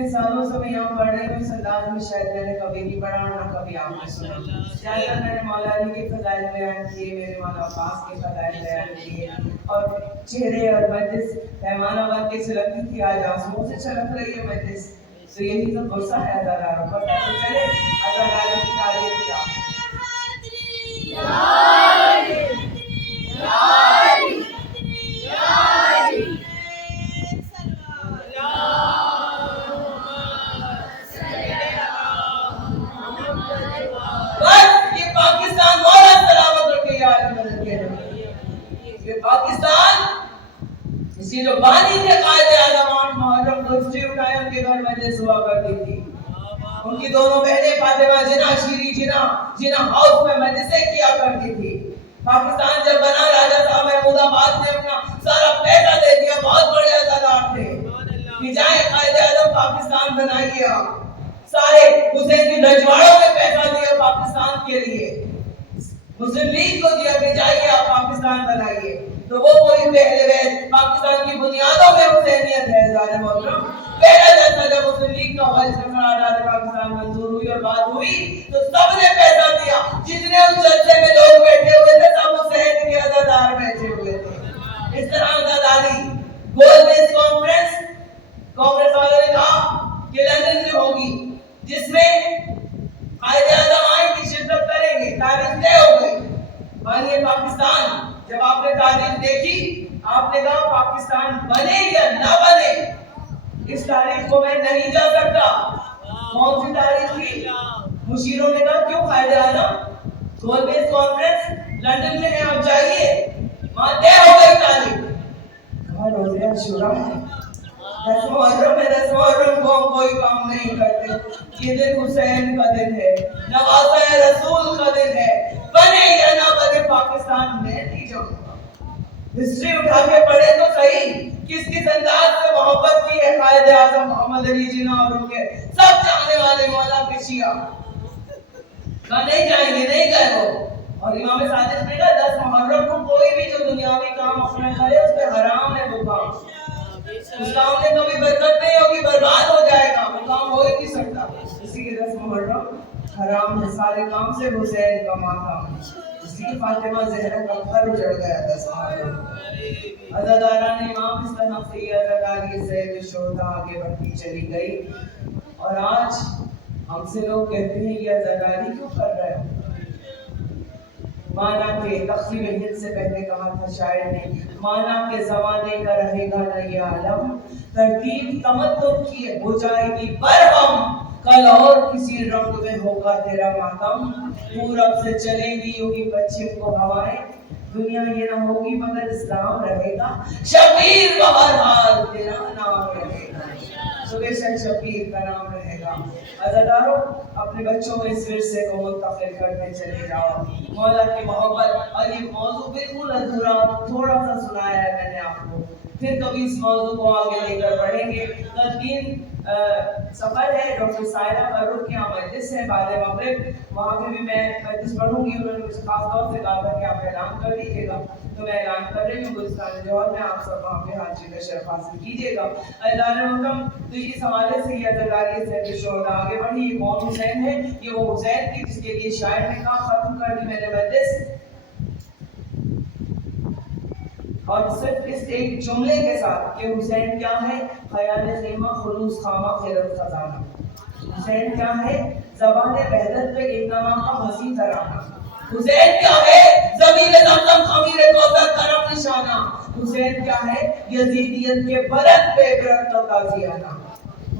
اتنے سالوں سے میں یہاں پڑھ رہی ہوں، اس انداز میں شاید میں نے کبھی نہیں پڑھا اور نہ کبھی آپ نے سنا. زیادہ میں نے مولا علی کے فضائل بیان کیے، میرے مولا عباس کے فضائل بیان کیے، اور چہرے اور مجلس مہمان آباد کے چھلکتی تھی، آج آنسوؤں سے چھلک رہی ہے مجلس. تو یہی تو غصہ ہے ازاداروں کا. تو چلے ازاداروں کی تعریف کیا پاکستان اسی جو بانی تھے قائد اعظم آٹھ محرم کو ہسٹری اٹھائے، ان کے گھر مجلس ہوا کرتی تھی. ان کی دونوں بہنیں فاطمہ جناح شیری جناح ہاؤس میں مجلسیں کیا کرتی تھی. پاکستان جب بنا، راجہ صاحب محمود آباد نے اپنا سارا پیسہ دے دیا، بہت بڑے عزادار تھے کہ جائیں قائد اعظم پاکستان بنائیے. آپ سارے حسین کی رجواڑوں میں پیسہ دیا پاکستان کے لیے، مسلم لیگ کو دیا کہ جائیے آپ پاکستان بنائیے. تو وہ کوئی پہلے پاکستان کی بنیادوں میں حسینیت ہے. ظالم محترم پہلا جلسہ جب مسلم لیگ کا وائس قرارداد پاکستان منظور ہوئی اور بات ہوئی تو سب نے پیسہ دیا. جتنے اس جلسے میں لوگ بیٹھے ہوئے تھے سب حسین کے عزادار بیٹھے ہوئے تھے. اس طرح عزاداری گول میز کانفرنس کانگریس والوں نے کہا کہ لندن میں ہوگی، جس میں قائد اعظم آئیں گے، شرکت کریں گے. تاریخ طے ہو گئی. بانی پاکستان جب آپ نے تاریخ دیکھی، آپ نے کہا پاکستان بنے یا نہ بنے اس تاریخ کو میں نہیں جا سکتا. کون سی تاریخ تھی؟ مشیروں نے کہا کیوں قائد اعظم گول میز کانفرنس لندن میں ہے، آپ جائیے. وہاں طے ہو گئی تاریخ. کہا روزہ عاشورا ہے، 10 محرم ہے، 10 محرم کو ہم کوئی کام نہیں کرتے. یہ دن حسین کا دن ہے، نواسہ رسول کا دن ہے. بنے یا نہ بنے پاکستان میں نہیں جاؤں گا. ہسٹری اٹھا کے پڑھے تو صحیح، کس کس انداز سے محبت کی ہے قائد اعظم محمد علی جناح اور ان کے سب چاہنے والے مولا کے شیعہ. کہا نہیں جائیں گے، نہیں گئے وہ. اور امام صادق نے کہا 10 محرم کو کوئی بھی جو دنیاوی کام اپنا کرے اس پہ حرام ہے وہ کام. اس کام میں کبھی برکت نہیں ہوگی، برباد ہو جائے گا، وہ کام ہو ہی نہیں سکتا. اسی کے 10 محرم حرام ہے. سارے کام سے حسین کا ماتم، اسی کی فاطمہ زہرا کا گھر اجڑ گیا 10 محرم. عزاداران امام اس طرح سے یہ عزاداری سید الشہداء آگے بڑھتی چلی گئی. اور آج ہم سے لوگ کہتے ہیں یہ عزاداری کیوں کر رہے ہو؟ مانا کہ تقسیم ہند سے پہلے کہا تھا شاعر نے، مانا کہ زمانے کا رہے گا نہ یہ عالم، ترتیب تمدن کی ہو جائے گی برہم، کل اور کسی رنگ میں ہوگا تیرا ماتم. پورب سے چلیں گی یوگی پچھم کو ہوائیں، دنیا یہ نہ ہوگی مگر اسلام رہے گا. شبیر بہرحال تیرا نام رہے گا، بے شک شبیر کا نام رہے گا. عزاداروں اپنے بچوں میں اس ورثے کو منتقل کرتے چلے جاؤ. مولا کی محبت. اور یہ موضوع بالکل ادھورا تھوڑا سا سنایا ہے میں نے آپ کو، پھر کبھی اس موضوع کو آگے لے کر بڑھیں گے. تدبین سفر ہے ڈاکٹر سائرہ فاروق کے یہاں مجلس ہے بعد مغرب، وہاں پہ بھی میں مجلس پڑھوں گی. انہوں نے مجھے خاص طور سے کہا تھا کہ آپ اعلان کر دیجیے گا، تو میں اعلان کر رہی ہوں گلستان جوہر میں، آپ سب وہاں پہ حاضری کا شرف حاصل کیجیے گا. اللہ محترم تو اس حوالے سے یہ عزاداری سید الشہداء آگے بڑھی. یہ کون حسین ہے؟ یہ وہ حسین کی جس کے لیے شاعر نے کہا ختم کر دی میں نے مجلس، اور صرف اس ایک جملے کے ساتھ کہ حسین کیا ہے؟ خیال خیمہ خلوص خامہ خیرت خزانہ. حسین کیا ہے؟ زبان وحدت پہ انما کا ہنسی ترانہ. حسین کیا ہے؟ زمین زمزم خمیر کوثر کرم نشانہ. حسین کیا ہے؟ یزیدیت کے برت پہ عبرت کا تازیانہ.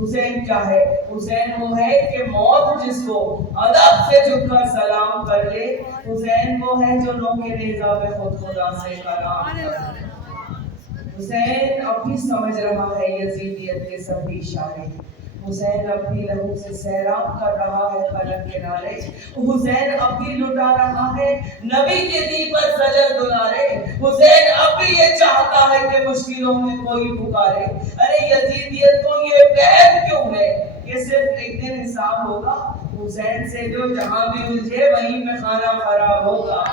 حسین کیا ہے؟ حسین وہ ہے کہ موت جس کو ادب سے جھک کر سلام کر لے. حسین وہ ہے جو نو کے نیزہ پہ خود خدا سے کلام کر لے. حسین اب بھی سمجھ رہا ہے یزیدیت کے سبھی اشارے. حسین اپنی لہو سے سیراب کر رہا ہے فلک کنارے. حسین اب بھی لٹا رہا ہے نبی کے دین پر سجل دلارے. حسین اب بھی یہ چاہتا ہے کہ مشکلوں میں کوئی پکارے. ارے یزیدیت کو یہ قید کیوں ہے کہ صرف ایک دن حساب ہوگا. حسین سے جو جہاں بھی الجھے وہیں پہ کھانا خراب ہوگا.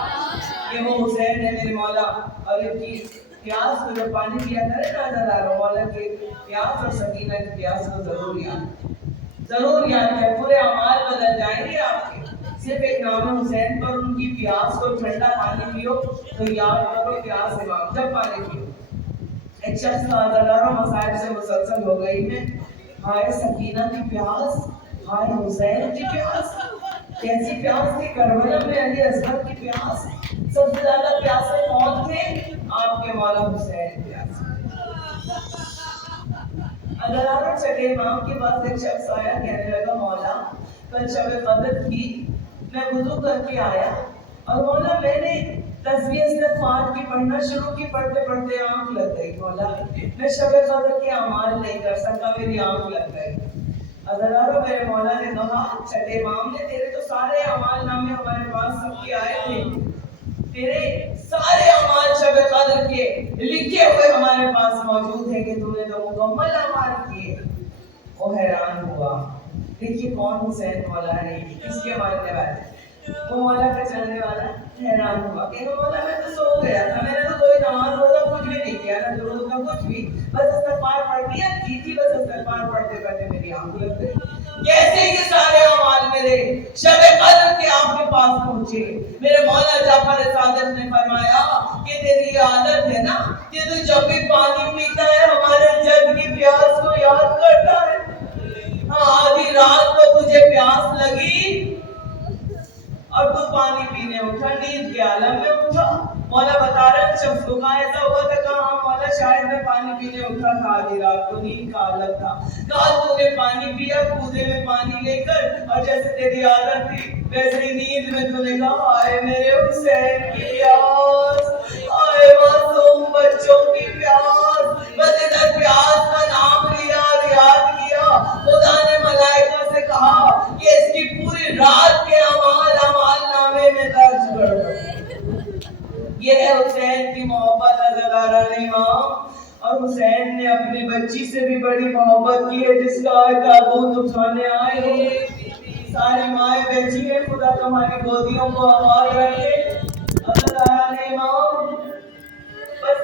یہ وہ حسین ہے میرے مولا. اور یہ پیاس کو جب پانی پیا کرے نا عزاداروں، مولا کے پیاس اور سکینہ سکینہ کی پیاس کو ضرور یاد ہے. پورے اعمال بدل جائیں گے آپ کے. صرف ایک نام حسین پر ان کی پیاس کو ٹھنڈا پانی پیو تو یاد کرو پیاس امام جب پانی پیو. ایک شخص کا ہزاروں مسائل سے مسلسل ہو گئی ہے. ہائے سکینہ کی پیاس, ہائے حسین کی پیاس. کیسی پیاس تھی کربلا میں علی اصغر کی پیاس. سب سے زیادہ پیاسے کون تھے؟ آپ کے مولا حسین پیاس. ہزاروں چلے امام کے پاس ایک شخص آیا, کہنے لگا مولا کل شب قدر تھی, میں وضو کر کے آیا اور مولا میں نے تسبیح استغفار کی پڑھنا شروع کی, پڑھتے پڑھتے آنکھ لگ گئی. مولا میں شب قدر کے اعمال نہیں کر سکتا, میری آنکھ لگ گئی. ہزاروں میرے مولا نے کہا چلے امام نے تیرے تو سارے اعمال نامے ہمارے پاس سب کے آئے تھے, تیرے سارے اعمال شب قدر کے لکھے ہوئے ہمارے پاس موجود ہیں کہ تم نے تو مکمل اعمال کیے. وہ حیران ہوا, دیکھیے کون حسین مولا ہے, کس کے ماننے والے, وہ مولا کا چلنے والا. حیران ہوا کہ مولا میں تو سو گیا تھا, میں نے تو کوئی نماز روزہ کچھ بھی نہیں کیا, نہ درود نہ کچھ بھی, بس استغفار پڑھ لیا تھی, بس استغفار پڑھتے پڑھتے میری آنکھ لگ گئی. کیسے یہ سارے اعمال میرے شب قدر کے آپ کے پاس پہنچے؟ میرے مولا جعفر صادق نے فرمایا کہ تیری یہ عادت ہے نا کہ تو جب بھی پانی پیتا ہے ہمارے جگ کی پیاس کو یاد کرتا ہے. ہاں آدھی رات کو تجھے پیاس لگی اور تو پانی پینے اٹھا, نیند کے عالم میں اٹھا. مولا بتا رہے شخص کو کہا ایسا ہوا تھا, کہا مولا شاید میں پانی پینے اٹھا تھا آدھی رات کو, نیند کا عالم تھا. کہا تو نے پانی پیا کوزے میں پانی لے کر, اور جیسے تیری عادت تھی ویسے ہی نیند میں تو نے کہا آئے میرے حسین کی پیاس, آئے معصوم بچوں کی پیاس. بس ادھر پیاس کا نام لیا اور یاد کیا. خدا نے ملائکہ سے کہا کہ اس کی پوری رات کے اعمال نامے میں درج کر دو. یہ ہے حسین کی محبت عزیزاران امام. اور حسین نے اپنی بچی سے بھی بڑی محبت کی ہے جس کا آج تابوت اٹھانے آئے ہو. ساری مائیں بیٹھی ہیں, خدا تمہاری گودیوں کو آباد رکھے. عزیزاران امام بس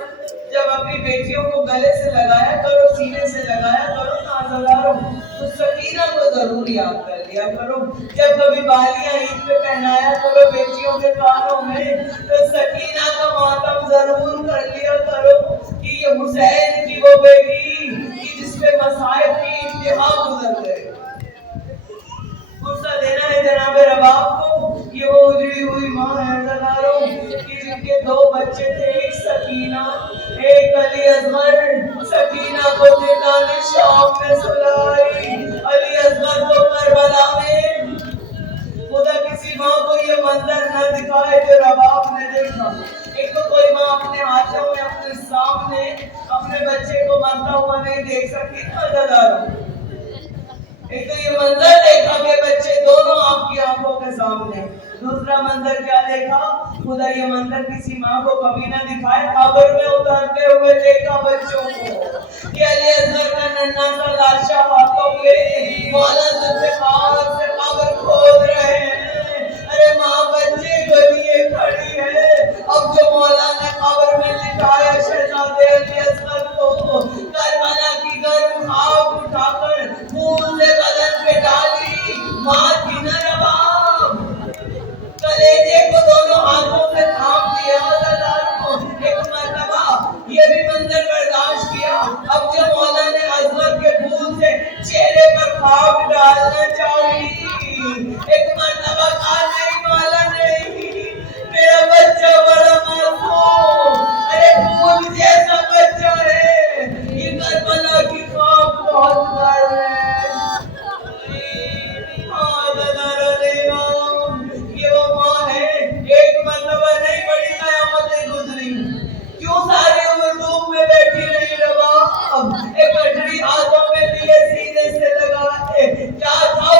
جب اپنی بیٹیوں کو گلے سے لگایا کرو, سینے سے لگایا کرو نا عزیزاروں, تو سکینہ کو ضرور یاد کر لیا کرو. جب کبھی بالیاں عید پہ پہنایا کرو بیٹیوں کے کانوں میں, تو سکینہ کا ماتم ضرور کر لیا کرو کہ یہ حسین کی وہ بیٹی کہ جس پہ مصائب کی انتہا گزر گئے. غصہ دینا ہے جناب رباب کو. یہ وہ اجڑی ہوئی ماں ہے عزیزاروں کہ جن کے 2 بچے تھے, ایک سکینہ ایک علی اصغر. سکینہ کو دینا نے شام میں سلائی, علی اصغر کو کربلا میں. خدا کسی ماں کو یہ منظر نہ دکھائے جو رباب نے دیکھا. ایک تو کوئی ماں اپنے ہاتھوں میں اپنے سامنے اپنے بچے کو مرتا ہوا نہیں دیکھ سکتی. عزیزاروں ایک تو یہ منظر دیکھا کہ بچے دونوں آپ کی آنکھوں کے سامنے. دوسرا منظر کیا دیکھا؟ خدا یہ منظر کسی ماں کو کبھی نہ دکھائے. قبر میں اترتے ہوئے دیکھا بچوں کو کہ علی اصغر کا ننھا سا لاشا ہاتھوں میں مولا ذوالفقار سے قبر کھود رہے ہیں. ارے ماں بچے گلیے کھڑی ہے. اب جو مولا نے قبر میں لٹایا شہزادے علی اصغر کو, کربلا کی گرم خاک اٹھا کر پھول سے بدن پہ ڈالی. ماں تھی نہ رباب, کلیجے کو دونوں ہاتھوں سے تھام لیا. ایک مرتبہ یہ بھی منظر برداشت کیا. اب جو مولا نے اصغر کے پھول سے چہرے پر خاک ڈالنا چاہی, ایک مرتبہ کہا نہیں مولا نہیں, میرا بچہ بڑا معصوم, ارے پھول جیسا بچہ ہے, یہ کربلا کی خاک بہت گرم ہے. یہ وہ ماں ہے. ایک مرتبہ نہیں بڑی قیامتیں گزری, کیوں ساری عمر دھوپ میں بیٹھی رہی رباب. ایک کٹڑی ہاتھوں میں لیے سینے سے لگاتے, کیا تھا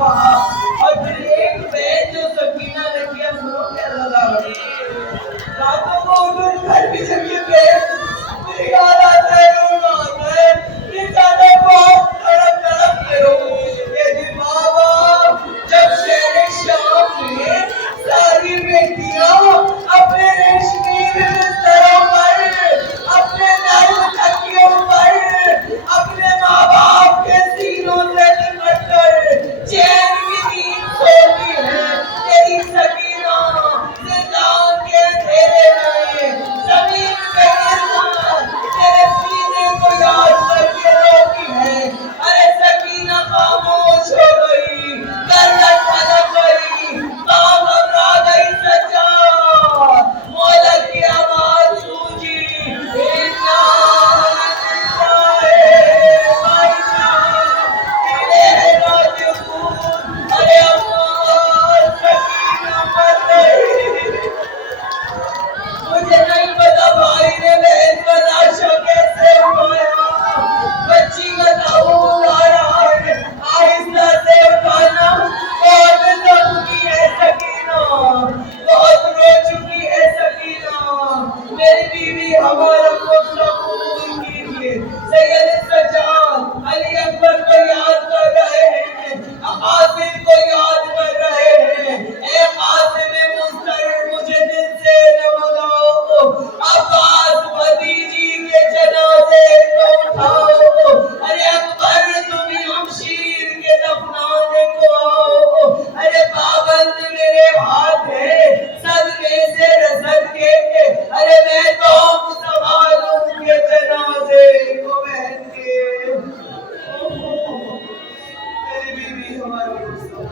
وہاں اور پھر ایک بیت جو سکینہ نے کیا سنو کہ اللہ راتوں کو اٹھ گھر بھی جگہ بیت میری یاد آتا ہے رونا آتا ہے بیچارے بہت تڑپ تڑپ کے رو یہ بھی بابا جب شہر شام میں ساری بیٹیاں اپنے ریشمی بستروں پر اپنے نرم تکیوں پر اپنے ماں باپ کے سینوں سے لپٹ کر چین کی نیند سوتی ہے تیری سکینہ زندان کے اندھیرے میں زمین پہ گرنا تیرے سینے کو یاد کر کے روتی ہے ارے سکینہ خاموش ہو گئی گردن تھلک گئی کام گھبرا گئی سجاد مولا کی آواز گونجی انا ارے اماں سکینہ مر گئی مجھے نہیں پتا بھائی نے بہن کا لاشا کیسے اٹھایا بچی کا تعاون آ رہا ہے آہستہ سے اٹھانا بہت زخم کی ہے سکینہ بہت رو چکی ہے سکینہ میری بیوی ہمارا مسئلہ قبول کیجیے سید سجاد علی اکبر کو یاد کر رہے ہیں قاسم کو یاد کر رہے ہیں اے قاسم مستر مجھے دل سے نہ بھگاؤ عباس بھتیجی کے جنازے کو اٹھاؤ ارے اکبر تمہیں ہمشیر کے دفنانے کو آؤ ارے پابند میرے ہاتھ ہے صدمے سے رسد کے ارے میں تو سنبھالوں کے جنازے کو بہن کے میری بیوی ہماری